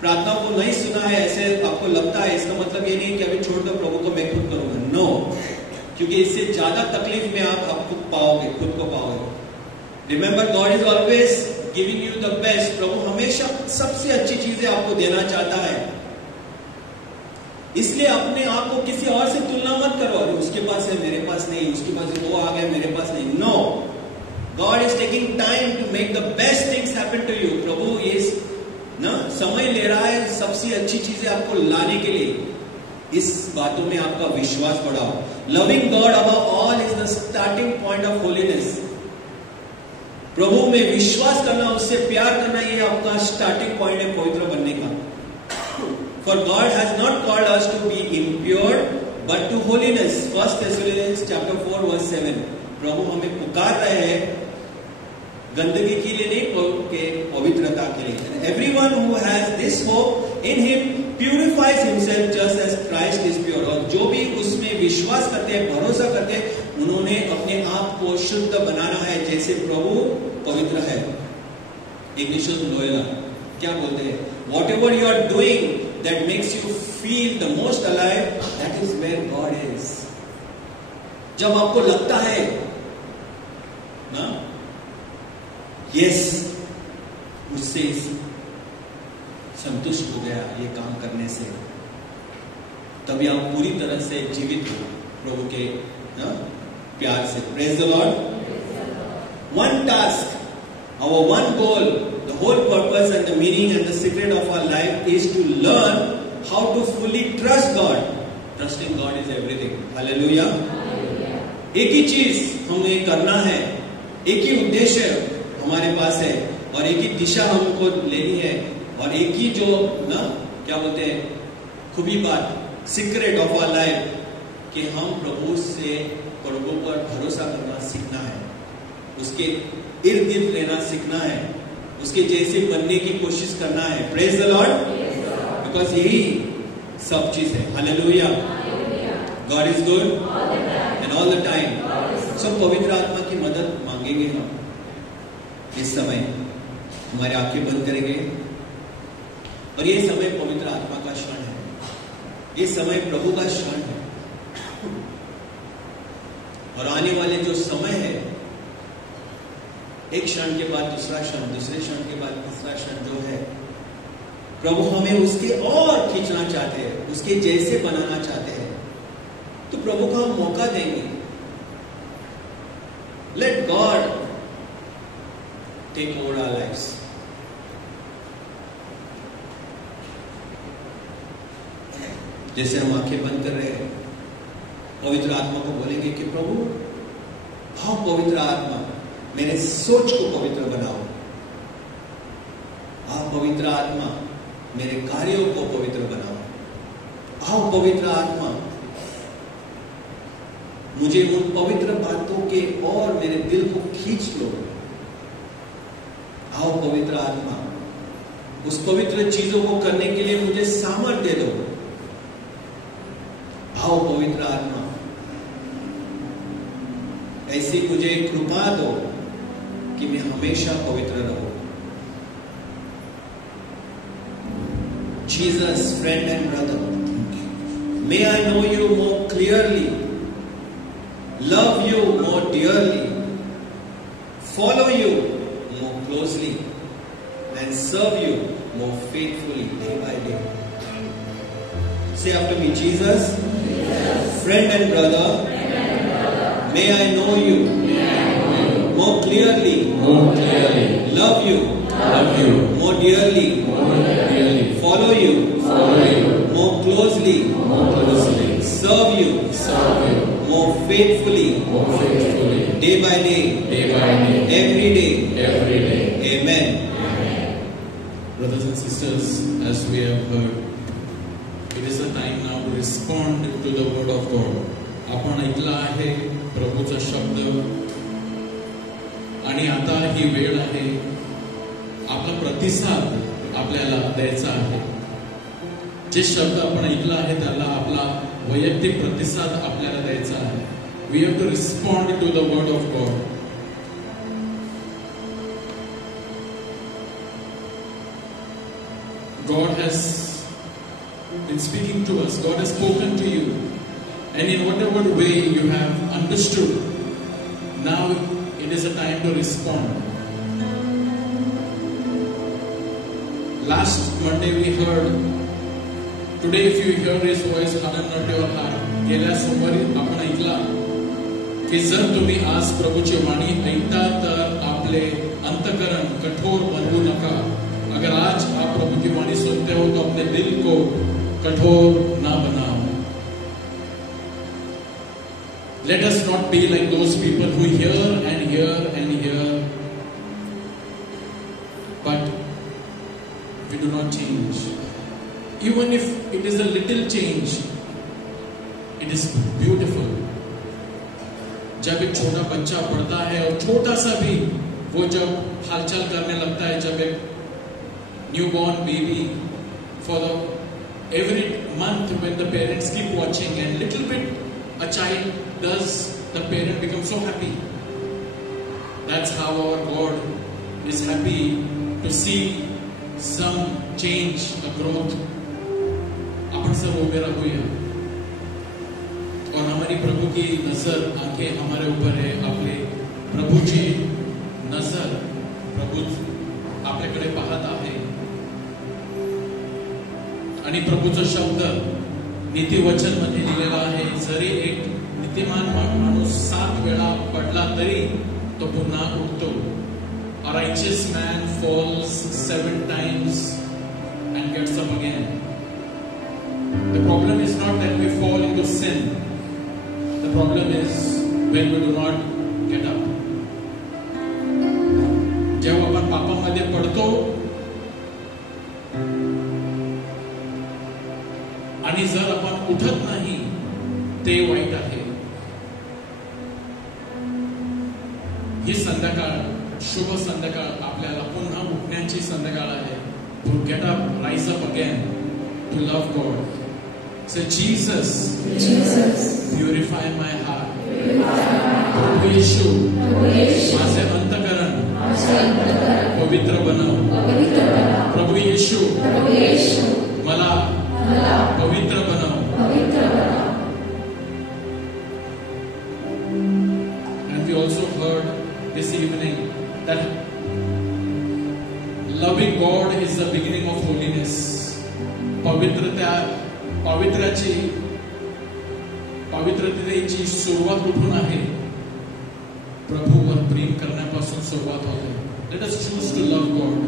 प्रार्थना को नहीं सुना है, ऐसे आपको लगता है, इसका मतलब ये नहीं कि अभी छोड़कर प्रभु को मैं खुद करूंगा। नो, क्योंकि इससे ज्यादा तकलीफ में आप खुद पाओगे, खुद को पाओगे। Remember, God is always giving you the best. प्रभु हमेशा सबसे अच्छी चीजें आपको देना चाहता है। इसलिए अपने आप को किसी और से तुलना मत करो। अरे उसके पास है, मेरे पास नहीं, उसके पास वो आ गया, मेरे पास नहीं। No, God is taking time to make the best things happen to you. प्रभु इस समय ले रहा है सबसे अच्छी चीजें आपको लाने के लिए। इस बातों में आपका विश्वास बढ़ाओ। Loving God above all is the starting point of holiness. प्रभु में विश्वास करना, उससे प्यार करना, ये आपका स्टार्टिंग पॉइंट है पवित्र बनने का। For God has not called us to be impure, but to holiness. 1 Thessalonians chapter 4 verse 7. प्रभु हमें पुकार रहे हैं गंदगी के लिए नहीं, पवित्रता के लिए। Everyone who has this hope in Him purifies himself just as Christ is pure. और जो भी उसमें विश्वास करते हैं, भरोसा करते हैं, उन्होंने अपने आप को शुद्ध बनाना है जैसे प्रभु पवित्र है। इग्निशियस लोयोला क्या बोलते हैं? Whatever you are doing that makes you feel the most alive, that is where God is. जब आपको लगता है ना, यस, उससे संतुष्ट हो गया ये काम करने से, तभी हम पूरी तरह से जीवित हो प्रभु के प्यार से। Praise the Lord. One task, our one goal, the whole purpose and the meaning and the secret of our life is to learn how to fully trust God. Trusting God is everything. Hallelujah. एक ही चीज हमें करना है, एक ही उद्देश्य हमारे पास है और एक ही दिशा हमको लेनी है और एक ही जो क्या बोलते हैं खूबी बात, सीक्रेट ऑफ आवर लाइफ, कि हम प्रभु पर भरोसा करना सीखना है, उसके इर्द गिर्द रहना सीखना है, उसके जैसे बनने की कोशिश करना है। Praise the Lord. बिकॉज यही सब चीज है। Hallelujah. God is good and all the time. सब पवित्र आत्मा की मदद मांगेंगे हम इस समय। हमारे आंखें बंद करेंगे और ये समय पवित्र आत्मा का क्षण है, ये समय प्रभु का क्षण है और आने वाले जो समय है, एक क्षण के बाद दूसरा क्षण, दूसरे क्षण के बाद तीसरा क्षण जो है, प्रभु हमें उसके और खींचना चाहते हैं, उसके जैसे बनाना चाहते हैं, तो प्रभु को हम मौका देंगे। Let God take over our lives. जैसे हम आंखें बंद कर रहे हैं, पवित्र आत्मा को बोलेंगे कि प्रभु हाँ पवित्र आत्मा मेरे सोच को पवित्र बनाओ, आओ पवित्र आत्मा मेरे कार्यों को पवित्र बनाओ, आओ पवित्र आत्मा मुझे उन पवित्र बातों के और मेरे दिल को खींच लो। आओ पवित्र आत्मा उस पवित्र चीजों को करने के लिए मुझे सामर्थ्य दे दो। आओ पवित्र आत्मा ऐसी मुझे कृपा दो कि मैं हमेशा पवित्र रहूं। Jesus, friend and brother, may I know you more clearly, love you more dearly, follow you more closely, and serve you more faithfully day by day. Say after me, Jesus, friend and brother, may I know you more clearly, love you more dearly, follow you more closely, serve you more faithfully, day by day, every day. Amen. Brothers and sisters, as we have heard, it is a time now to respond to the word of God. आपण ऐकला आहे प्रभूचा शब्द आणि आता ही वेळ आहे आपला प्रतिसाद आपल्याला द्यायचा आहे। जे शब्द आपण ऐकला आहे त्याला आपला वैयक्तिक प्रतिसाद आपल्याला द्यायचा आहे। We have to respond to the word of God. God has been speaking to us. God has spoken to you. And in whatever way you have understood, now it is a time to respond. Last Monday we heard, today if you hear His voice, harden not your heart. गेल्या सोमवारी आपण ऐकला की जर तुम्ही आज प्रभूची वाणी ऐकता तर आपले अंतःकरण कठोर बनवू नका। अगर आज आप प्रभु की वाणी सुनते हो तो अपने दिल को कठोर ना बनाओ। Let us not be like those people who hear and hear and hear, but we do not change. Even if it is a little change, it is beautiful. जब एक छोटा बच्चा पढ़ता है और छोटा सा भी वो जब हालचाल करने लगता है, जब एक newborn baby, for the every month when the parents keep watching and little bit a child does, the parent becomes so happy. That's how our God is happy to see some change, a growth. अपन सब उबे रहुया और हमारी प्रभु की नजर आंखें हमारे ऊपर है। आपले प्रभूची नजर प्रभु आपल्याकडे पाहत आहे आणि प्रभूचा शब्द नीतिवचन मध्ये लिहिलेलं आहे, जरी एक नीतिमान माणूस 7 वेळा पडला तरी तो पुन्हा उठतो. A righteous man falls 7 times and gets up again. The problem is not that we fall into sin. The problem is when we do not get up. जेव्हा आपण पापामध्ये पडतो आणि जर आपण उठत नाही ते वाईट आहे. ही संध्याकाळ, शुभ संध्याकाळ, आपल्याला पुन्हा उठण्याची संध्याकाळ आहे. To get up, rise up again, to love God. Say, Jesus, purify my heart. प्रभु येशू, माझे अंतःकरण पवित्र बनव. प्रभु येशू, मला पवित्र बनव. And we also heard this evening that loving God is the beginning of holiness. पवित्रतेची सुरुवात कुठून आहे? प्रभूवर प्रेम करण्यापासून सुरुवात होते. Let us choose to love God.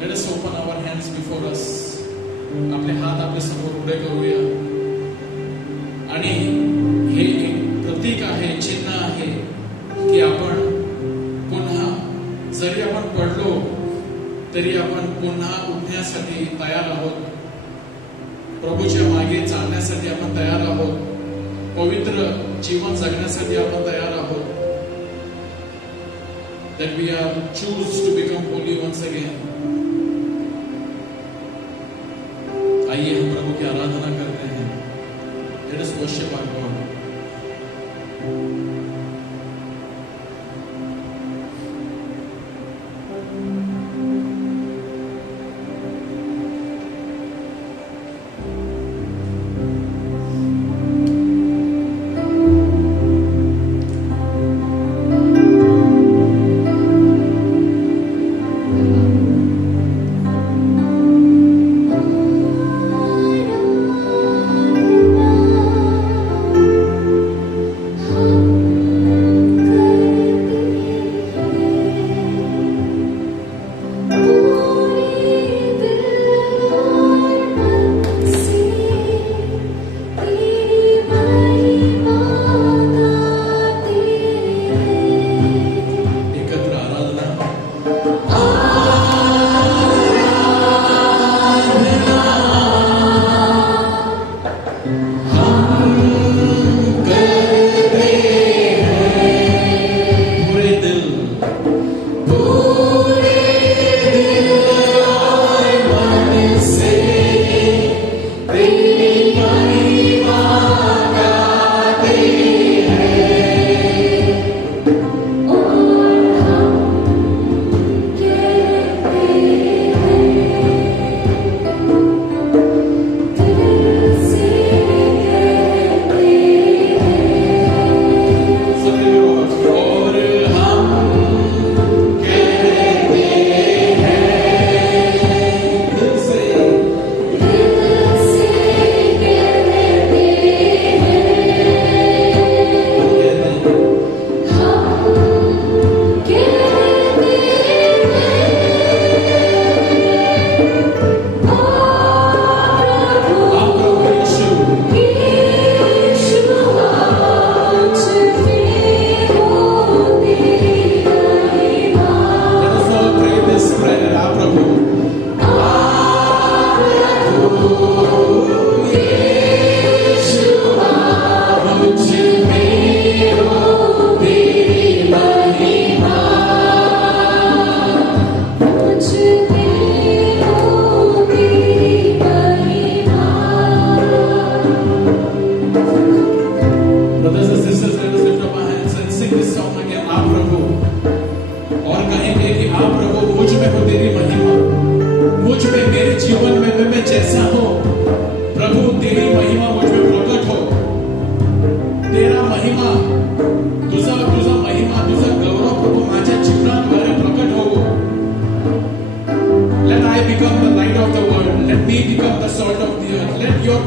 Let us open our hands before us. आपले हात आपल्या समोर उघडे करूया. आणि हे एक प्रतीक आहे, चिन्ह आहे की आपण पुन्हा, जरी आपण पडलो तरी आपण पुन्हा उठण्यासाठी तयार आहोत. प्रभूच्या मागे चालण्यासाठी आपण तयार आहोत. पवित्र जीवन जगण्यासाठी आपण तयार आहोत. That we are choose to become holy once again. आइए हम प्रभु की आराधना करते हैं. Let us worship our God. become the light of the world. Let me become the salt of the earth. Let your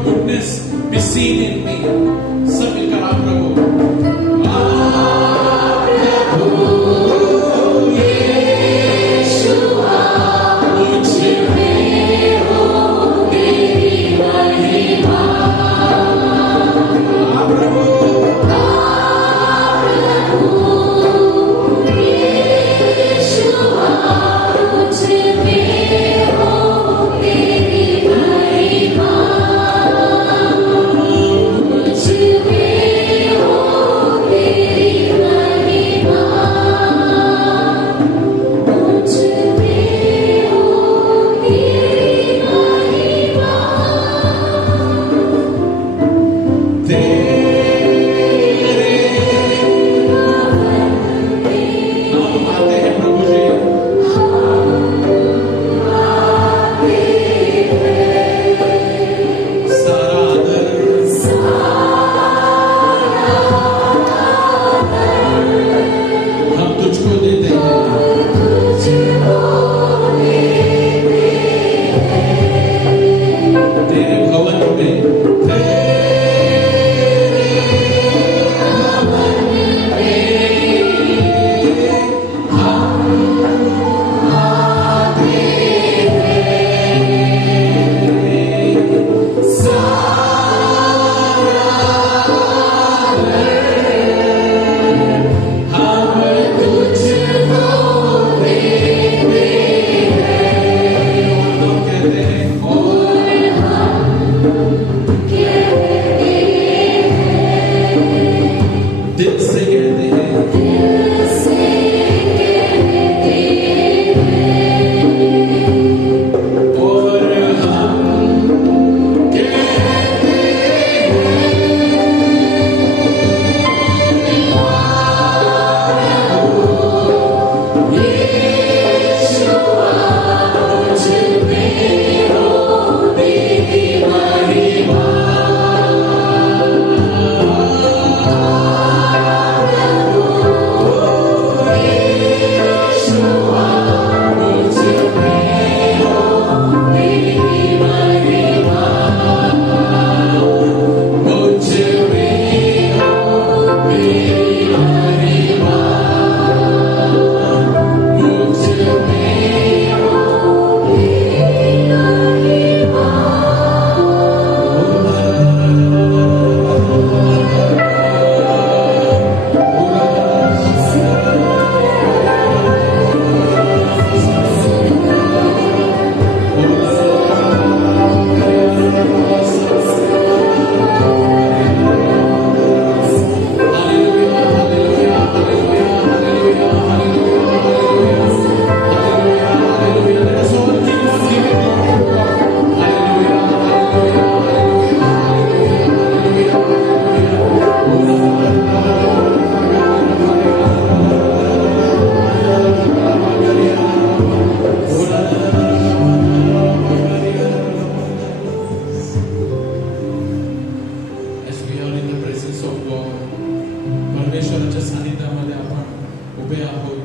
उभे आहोत.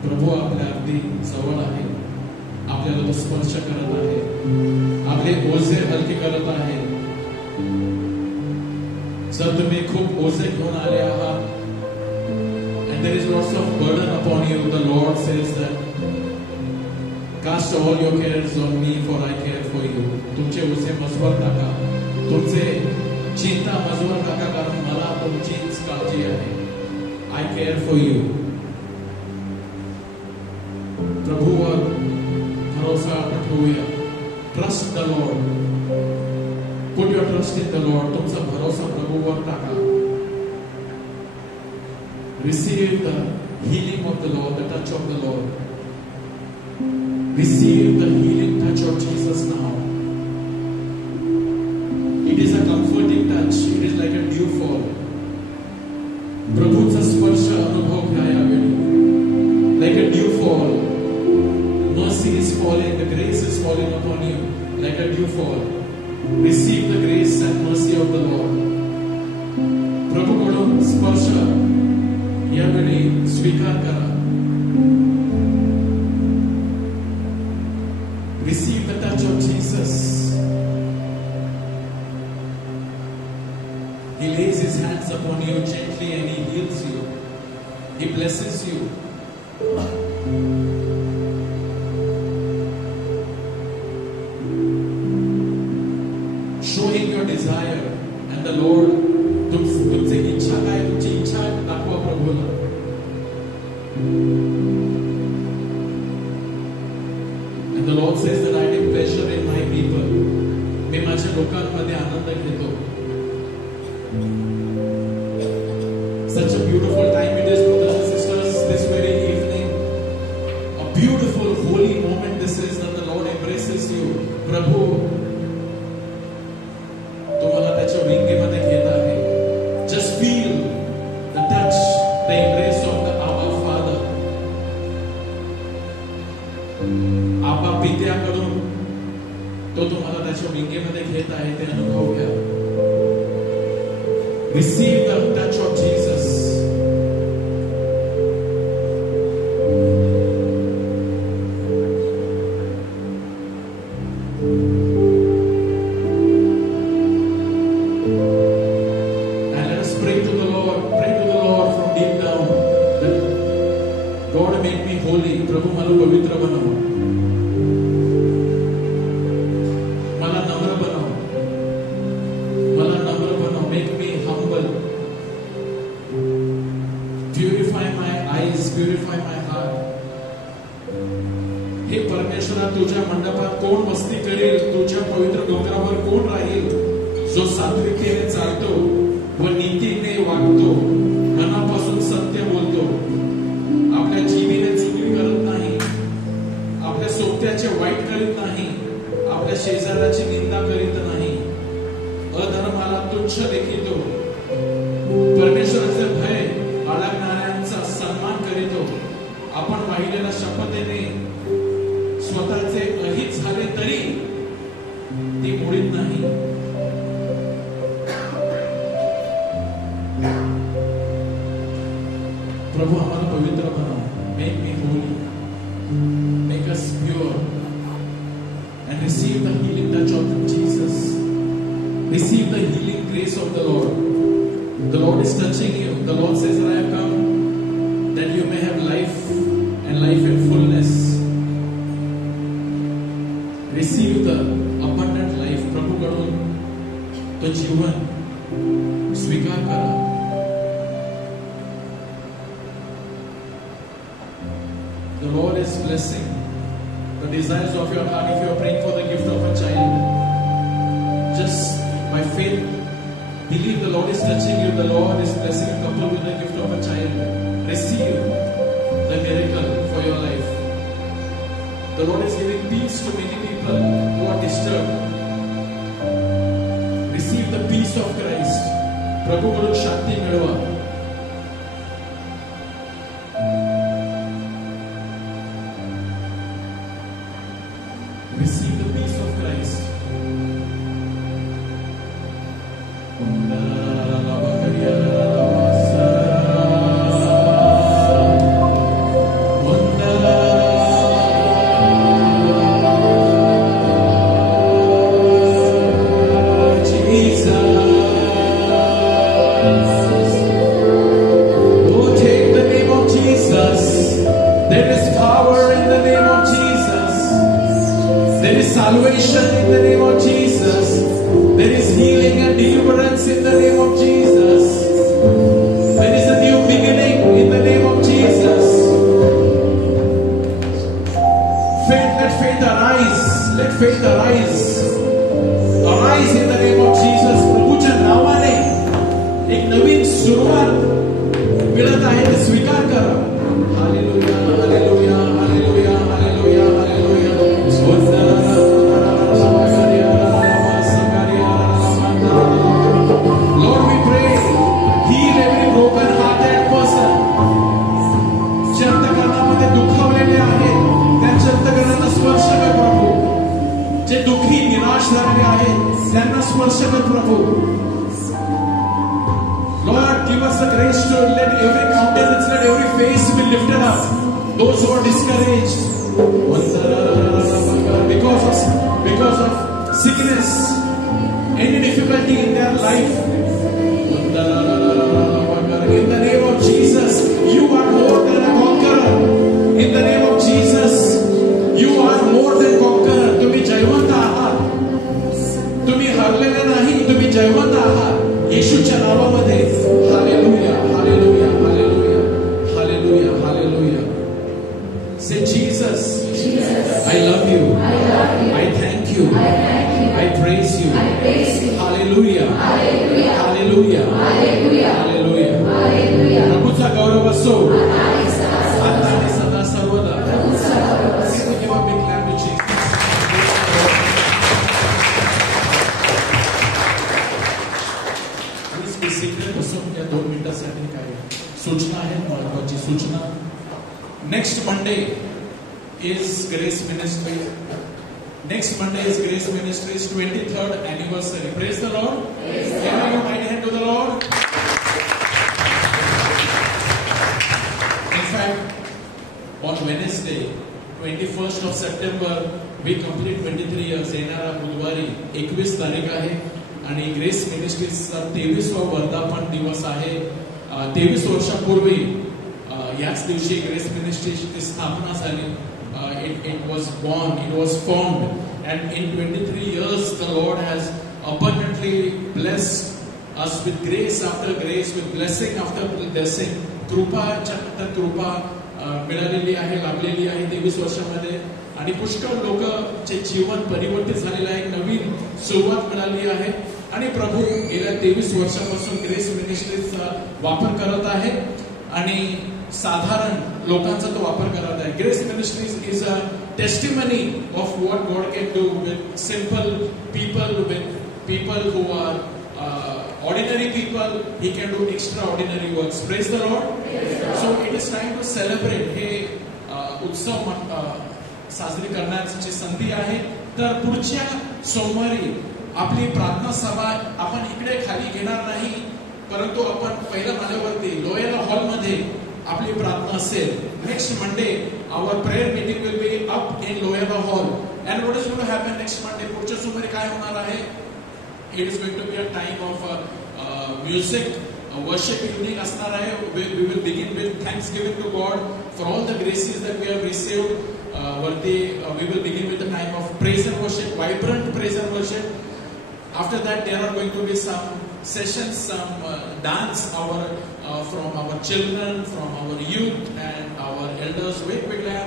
प्रभू आपल्या अगदी जवळ आहे. आपल्याला तो स्पर्श करत आहे. आपले ओझे हलके करत आहे. जर तुम्ही खूप ओझे घेऊन आले आहात, and there is lots of burden upon you, the Lord says that cast all your cares on me, for I care for you. तुमचे ओझे माझ्यावर टाका. तुमचे चिंता माझ्यावर टाका, कारण मला तुमचीच काळजी आहे. I care for you. प्रभूवर भरोसा आपण ठेवूया. Trust the Lord. Put your trust in the Lord. तुमचा भरोसा प्रभूवर टाका. Receive the healing of the Lord, the touch of the Lord. Receive the healing touch of Jesus now. It is a comforting touch. It is like a dew fall. प्रभूचा स्पर्श अनुभव घ्या यावेळी. Like a dew fall. Mercy is falling. The grace is falling upon you. Like a dew fall. Receive the grace and mercy of the Lord. प्रभूकडून स्पर्श यावेळी स्वीकार करा. Receive the touch of Jesus. He lays his hands upon you gently and he heals you. He blesses you. Show him your desire and the Lord. तुमची इच्छा काय? तुमची इच्छा दाखवा प्रभूला. And the Lord says that I take pleasure in my people. मी माझ्या लोकांमध्ये आनंद घेतो. Such a beautiful time it is, brothers and sisters, this very evening. A beautiful, holy moment this is that the Lord embraces you. प्रभू तुम्हाला त्याच्या विंगेमध्ये घेत आहे. Just feel the touch, the embrace of the Abba Father. Abba पित्याकडून तो तुम्हाला त्याच्या विंगेमध्ये घेत आहे. ते अनुभव घ्या. Receive the touch of Jesus. And let us pray to the Lord. Pray to the Lord from deep down. God make me holy. प्रभु मला पवित्र बनाओ. मला नम्र बनाओ. मला नम्र बनाओ. Make me humble. Purify my eyes. Purify my heart. हे परमेश्वरा, तुझ्या मंडपात कोण वस्ती करेल? तुझ्या पवित्र डोंगरावर कोण राहील? जो सात्विकतेने चालतो व नीतीने वागतो, मनापासून सत्य बोलतो, आपल्या जीवीने चुकी करत नाही, आपल्या सोबत्याचे वाईट करीत नाही, आपल्या शेजाऱ्याची निंदा करीत नाही, अधर्माला तुच्छ लेखितो, परमेश्वराचे भय बाळगणाऱ्यांचा सन्मान करीतो, आपण वाहिलेल्या शपथेने स्वतःचे अहित झाले तरी ती मोडीत नाही. प्रभु आम्हाला पवित्र बनाओ. Make me holy. Make us pure. And receive the healing touch of Jesus. Receive the healing grace of the Lord. The Lord is touching you. The Lord says that I have come that you may have life and life in fullness. Receive the abundant life. प्रभु कडून तो जीवन स्वीकार करा. The Lord is blessing the desires of your heart. If you are praying for the gift of a child, just by faith, believe the Lord is touching you. The Lord is blessing a couple with the gift of a child. Receive the miracle for your life. The Lord is giving peace to many people who are disturbed. Receive the peace of Christ. प्रभु कडून शांती मिळवा. Receive the peace of Christ. salvation in the name of Jesus. There is healing and deliverance in the name of Jesus. There is a new beginning in the name of Jesus. Faith, let faith arise. Let faith arise. Arise in the name of Jesus. प्रभूच्या नावाने एक नवीन सुरुवात मिळत आहे ते स्वीकार करा. Hallelujah, hallelujah, hallelujah, hallelujah, hallelujah. Lord, we pray, heal every broken hearted person. जे अंतःकरणामध्ये दुखावलेले आहेत, त्यांच्या अंतःकरणाला स्पर्श कर प्रभू. जे दुःखी निराश झालेले आहेत, त्यांना स्पर्श कर प्रभू. Lord, give us the grace to let every countenance, let every face be lifted up. Those who are discouraged because of sickness, any difficulty in their life, in the name of Jesus, you are more than a conqueror. In the name of Jesus, you are more than conqueror. तुम्ही जयवंत आहात. तुम्ही हरलेले नाही, तुम्ही जयवंत आहात. येशूच्या नावामध्ये. Hallelujah, hallelujah, hallelujah, hallelujah, hallelujah. Say Jesus, I love you. I thank you. I praise you. Hallelujah. Hallelujah. Hallelujah. प्रभूचा गौरव असो. आता आणि सदा सर्वदा. Give a big clap to Jesus. सिक्रेट बसून या 2 मिनिटांसाठी काय सूचना आहे. महत्वाची सूचना. Next Monday is Grace Ministry. Next Monday is Grace Ministry's 23rd anniversary. Praise the Lord. Give your mighty hand to the Lord. In fact, on Wednesday, 21st of September, we complete 23 years. येणारा बुधवारी 21 तारीख आहे आणि ग्रेस मिनिस्ट्रीजचा 23वा वर्धापन दिवस आहे. 23 वर्षापूर्वी याच दिवशी ग्रेस मिनिस्ट्रीची स्थापना झाली. It was born, it was formed, and in 23 years the Lord has abundantly blessed us with grace after grace, with blessing after blessing. कृपाच्या नंतर कृपा मिळालेली आहे, लाभलेली आहे 23 वर्षामध्ये. आणि पुष्कळ लोकांचे जीवन परिवर्तित झालेलं आहे. नवीन सुरुवात मिळाली आहे आणि प्रभू गेल्या 23 वर्षापासून ग्रेस मिनिस्ट्रीजचा वापर करत आहे आणि साधारण लोकांचा तो वापर करत आहे. Grace Ministries is a testimony of what God can do with simple people, with people who are ordinary people. He can do extraordinary works. Praise the Lord. So it is time to celebrate. हे उत्सव साजरी करण्याची संधी आहे. तर पुढच्या सोमवारी आपली प्रार्थना सभा आपण इकडे खाली घेणार नाही, परंतु आपण पहिल्या माळ्यावरती लोयला हॉलमध्ये आपली प्रार्थना असेल. Next Monday our prayer meeting will be up in Loyola Hall. And what is going to happen next Monday? पुढच्या सोमवारी काय होणार आहे? It is going to be a time of music, worship evening असणार आहे. We will begin with thanksgiving to God for all the graces that we have received. We will begin with the time of praise and worship, vibrant praise and worship. After that, there are going to be some sessions, some dance from our children, from our youth and our elders. वेगवेगळ्या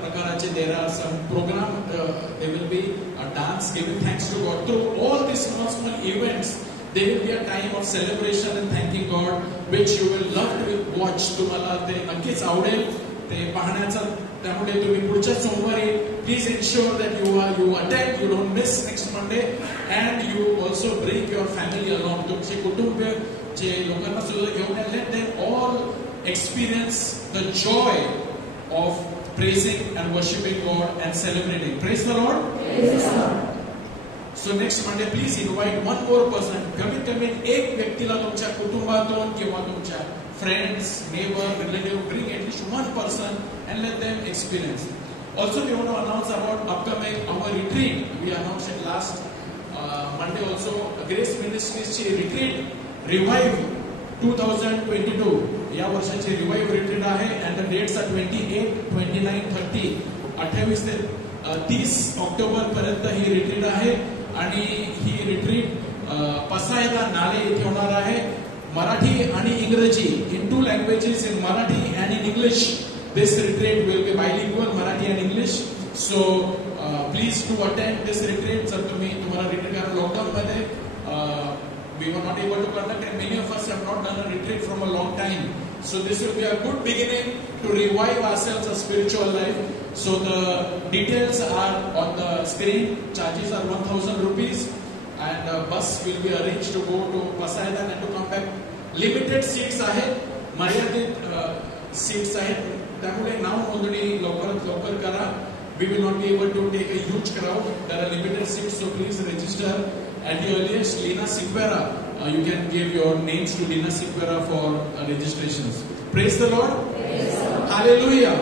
प्रकाराचे there are some program. There will be a dance giving thanks to God. Through all these small events, there will be a time of celebration and thanking God, which you will love to watch. तुम्हाला ते नक्कीच आवडेल ते पाहण्याचा. त्यामुळे तुम्ही पुढच्या सोमवारी please ensure that you attend, you don't miss next Monday, and you also bring your family along. तुमचे कुटुंब जे लोकांना सुद्धा घेऊन let them all experience the joy of praising and worshiping God and celebrating. Praise the Lord. Praise the Lord. So next Monday, please invite one more person. कमीत कमी एक व्यक्तीला तुमच्या कुटुंबातून किंवा तुमच्या friends, neighbor, relative, bring at least one person and let them experience. Also, we want to announce about upcoming our retreat. We announced it last Monday also. Grace Ministries retreat Revive 2022. या वर्षाची रिवाइव रिट्रीट आहे and the dates are 28, 29, 30. 28 ते 30 ऑक्टोबर पर्यंत ही रिट्रीट आहे आणि ही रिट्रीट पसायदा नाले येथे होणार आहे. मराठी आणि इंग्रजी इन 2 languages, in Marathi and in English. This retreat will be bilingual, Marathi and English. So please do attend this retreat. जर तुम्हाला retreat कारण लॉकडाऊन मध्ये we were not able to conduct, and many of us have not done a retreat from a long time. So this will be a good beginning to revive ourselves a spiritual life. So the details are on the screen. Charges are 1,000 rupees, and bus will be arranged to go to Pasaidan and to come back. Limited seats आहेत, मर्यादित seats आहेत. त्यामुळे नाव नोंदणी लवकरात लवकर करा. We will not be able to take a huge crowd. There are limited seats, so please register at the earliest. Lina Sikvera, you can give your names to Lina Sikvera for registrations. Praise the Lord. Hallelujah.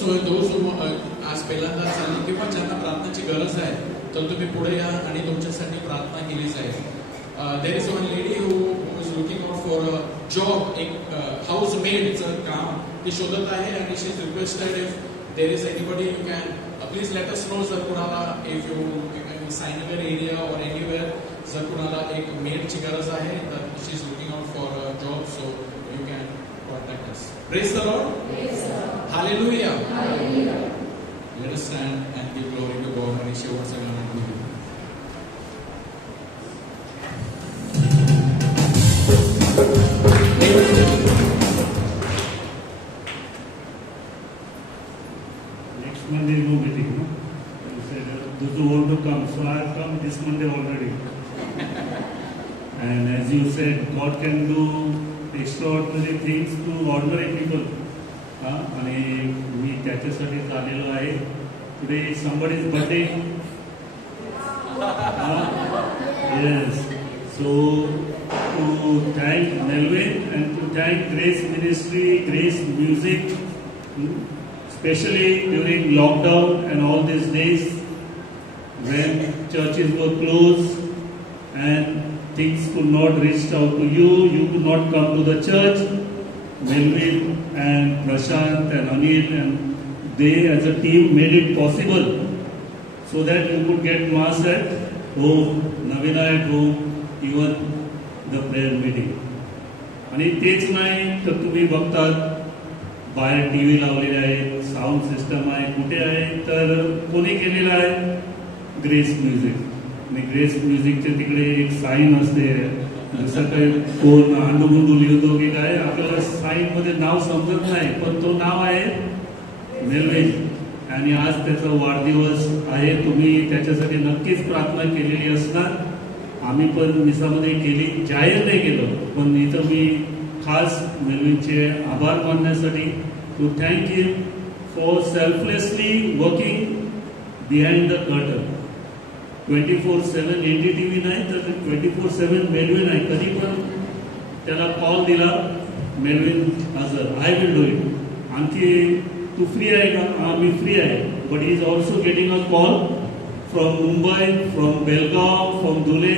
So those who आज पहिल्यांदा झाली किंवा ज्यांना प्रार्थनेची गरज आहे तर तुम्ही पुढे या आणि तुमच्यासाठी प्रार्थना केली जाईल. There is one lady who is looking out for a job, एक housemaidचं काम ती शोधत आहे आणि she is requested if there is anybody you can please let us know. जर कुणाला if you can Sainagar area or anywhere जर कुणाला एक maidची गरज आहे तर she is looking out for a job, so you can contact us. Praise the Lord. Hallelujah. Let us stand and give glory to God आणि शेवटचा गाणं घेऊ. Next Monday no meeting, no? You said those who want to come, so I have come this Monday already. And as you said, God can do extraordinary things to ordinary people. आणि मी त्याच्यासाठीच आलेलो आहे. Today is somebody's birthday. Yes. So to thank Melvin and to thank Grace Ministry, Grace Music, especially during lockdown and all these days when churches were closed and things could not reach out to you, you could not come to the church. Melvin and Prashant and Anil and they as a team made it possible so that you could get mass at home, Navina at home, even the prayer meeting. आणि तेच नाही तर तुम्ही बघतात बाहेर टीव्ही लावलेले आहेत, साऊंड सिस्टम आहे, कुठे आहे तर कोणी केलेलं आहे ग्रेस म्युझिक. आणि ग्रेस म्युझिकच्या तिकडे एक साईन असते, जसं काही कोण अंडुबुंडू लिहितो की काय आपल्याला साईन मध्ये नाव समजत नाही, पण तो नाव आहे मेल्विन आणि आज त्याचा वाढदिवस आहे. तुम्ही त्याच्यासाठी नक्कीच प्रार्थना केलेली असणार. आम्ही पण मिसामध्ये केली, जाहीर नाही केलं, पण इथं मी खास मेल्विनचे आभार मानण्यासाठी to thank him for selflessly working behind the curtain. 24/7 NDTV नाही तर 24/7 मेल्विन आहे. कधी पण त्याला कॉल दिला, मेल्विन हजर, आय विल डू इट. आणखी तू फ्री आहे का? मी फ्री आहे. But he is also getting a call from Mumbai, from Belgaum, from Dhule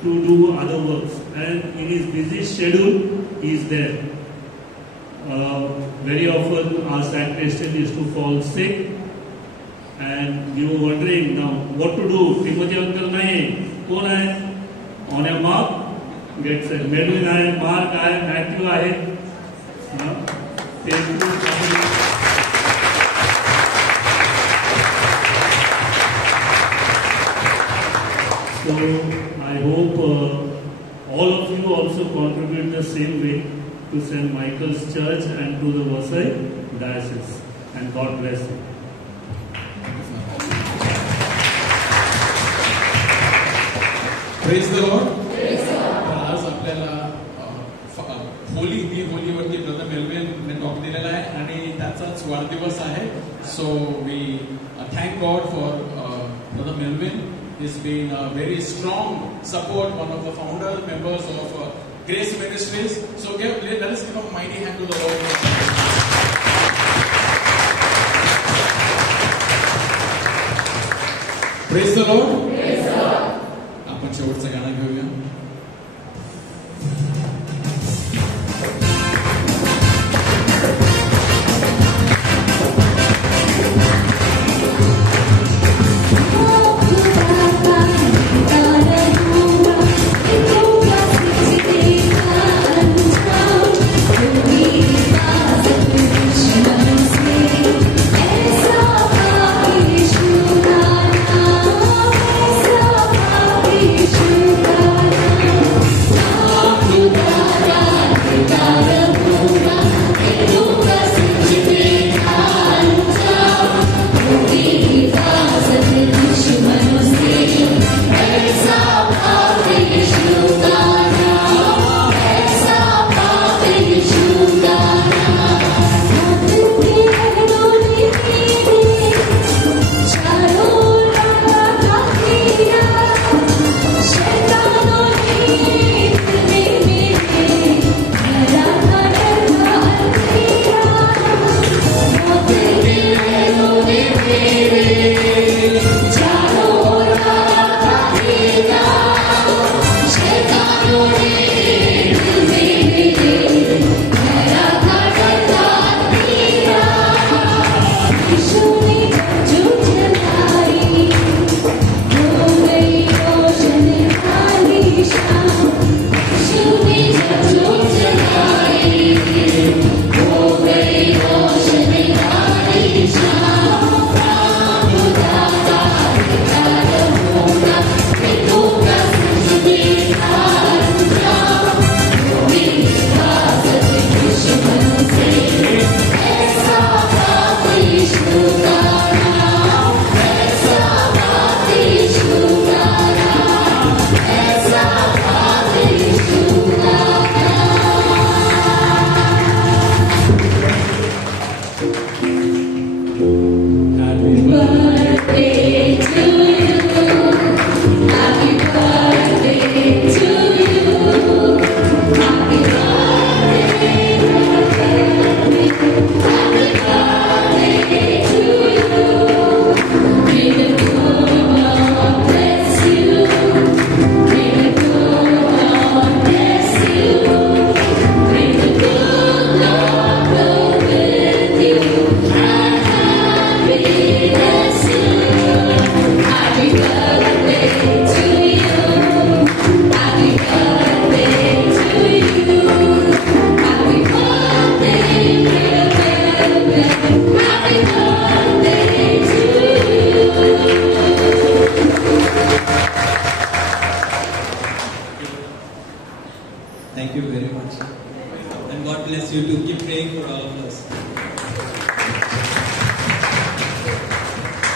to do other works, and in his busy schedule he is there. Very often our sacristan used to fall sick and we were wondering now what to do. Timothy uncle nahi, kon hai? On a mark, get set. Melvin hai, Mark hai, Matthew hai. So I hope all of you also contribute the same way to St. Michael's Church and to the Vasai Diocese. And God bless you. Praise the Lord. आज आपल्याला होली होलीवरती ब्रदर मेल्विन टॉक दिलेला आहे आणि त्याचाच वाढदिवस आहे. So we thank God for brother Melvin. He's been a very strong support, one of the founder members of Grace Ministries. So let us give a mighty hand to the Lord. Praise the Lord. आपण शेवटचं गाणं घेऊया.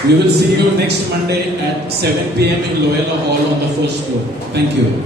We will see you next Monday at 7 p.m. in Loyola Hall on the first floor. Thank you.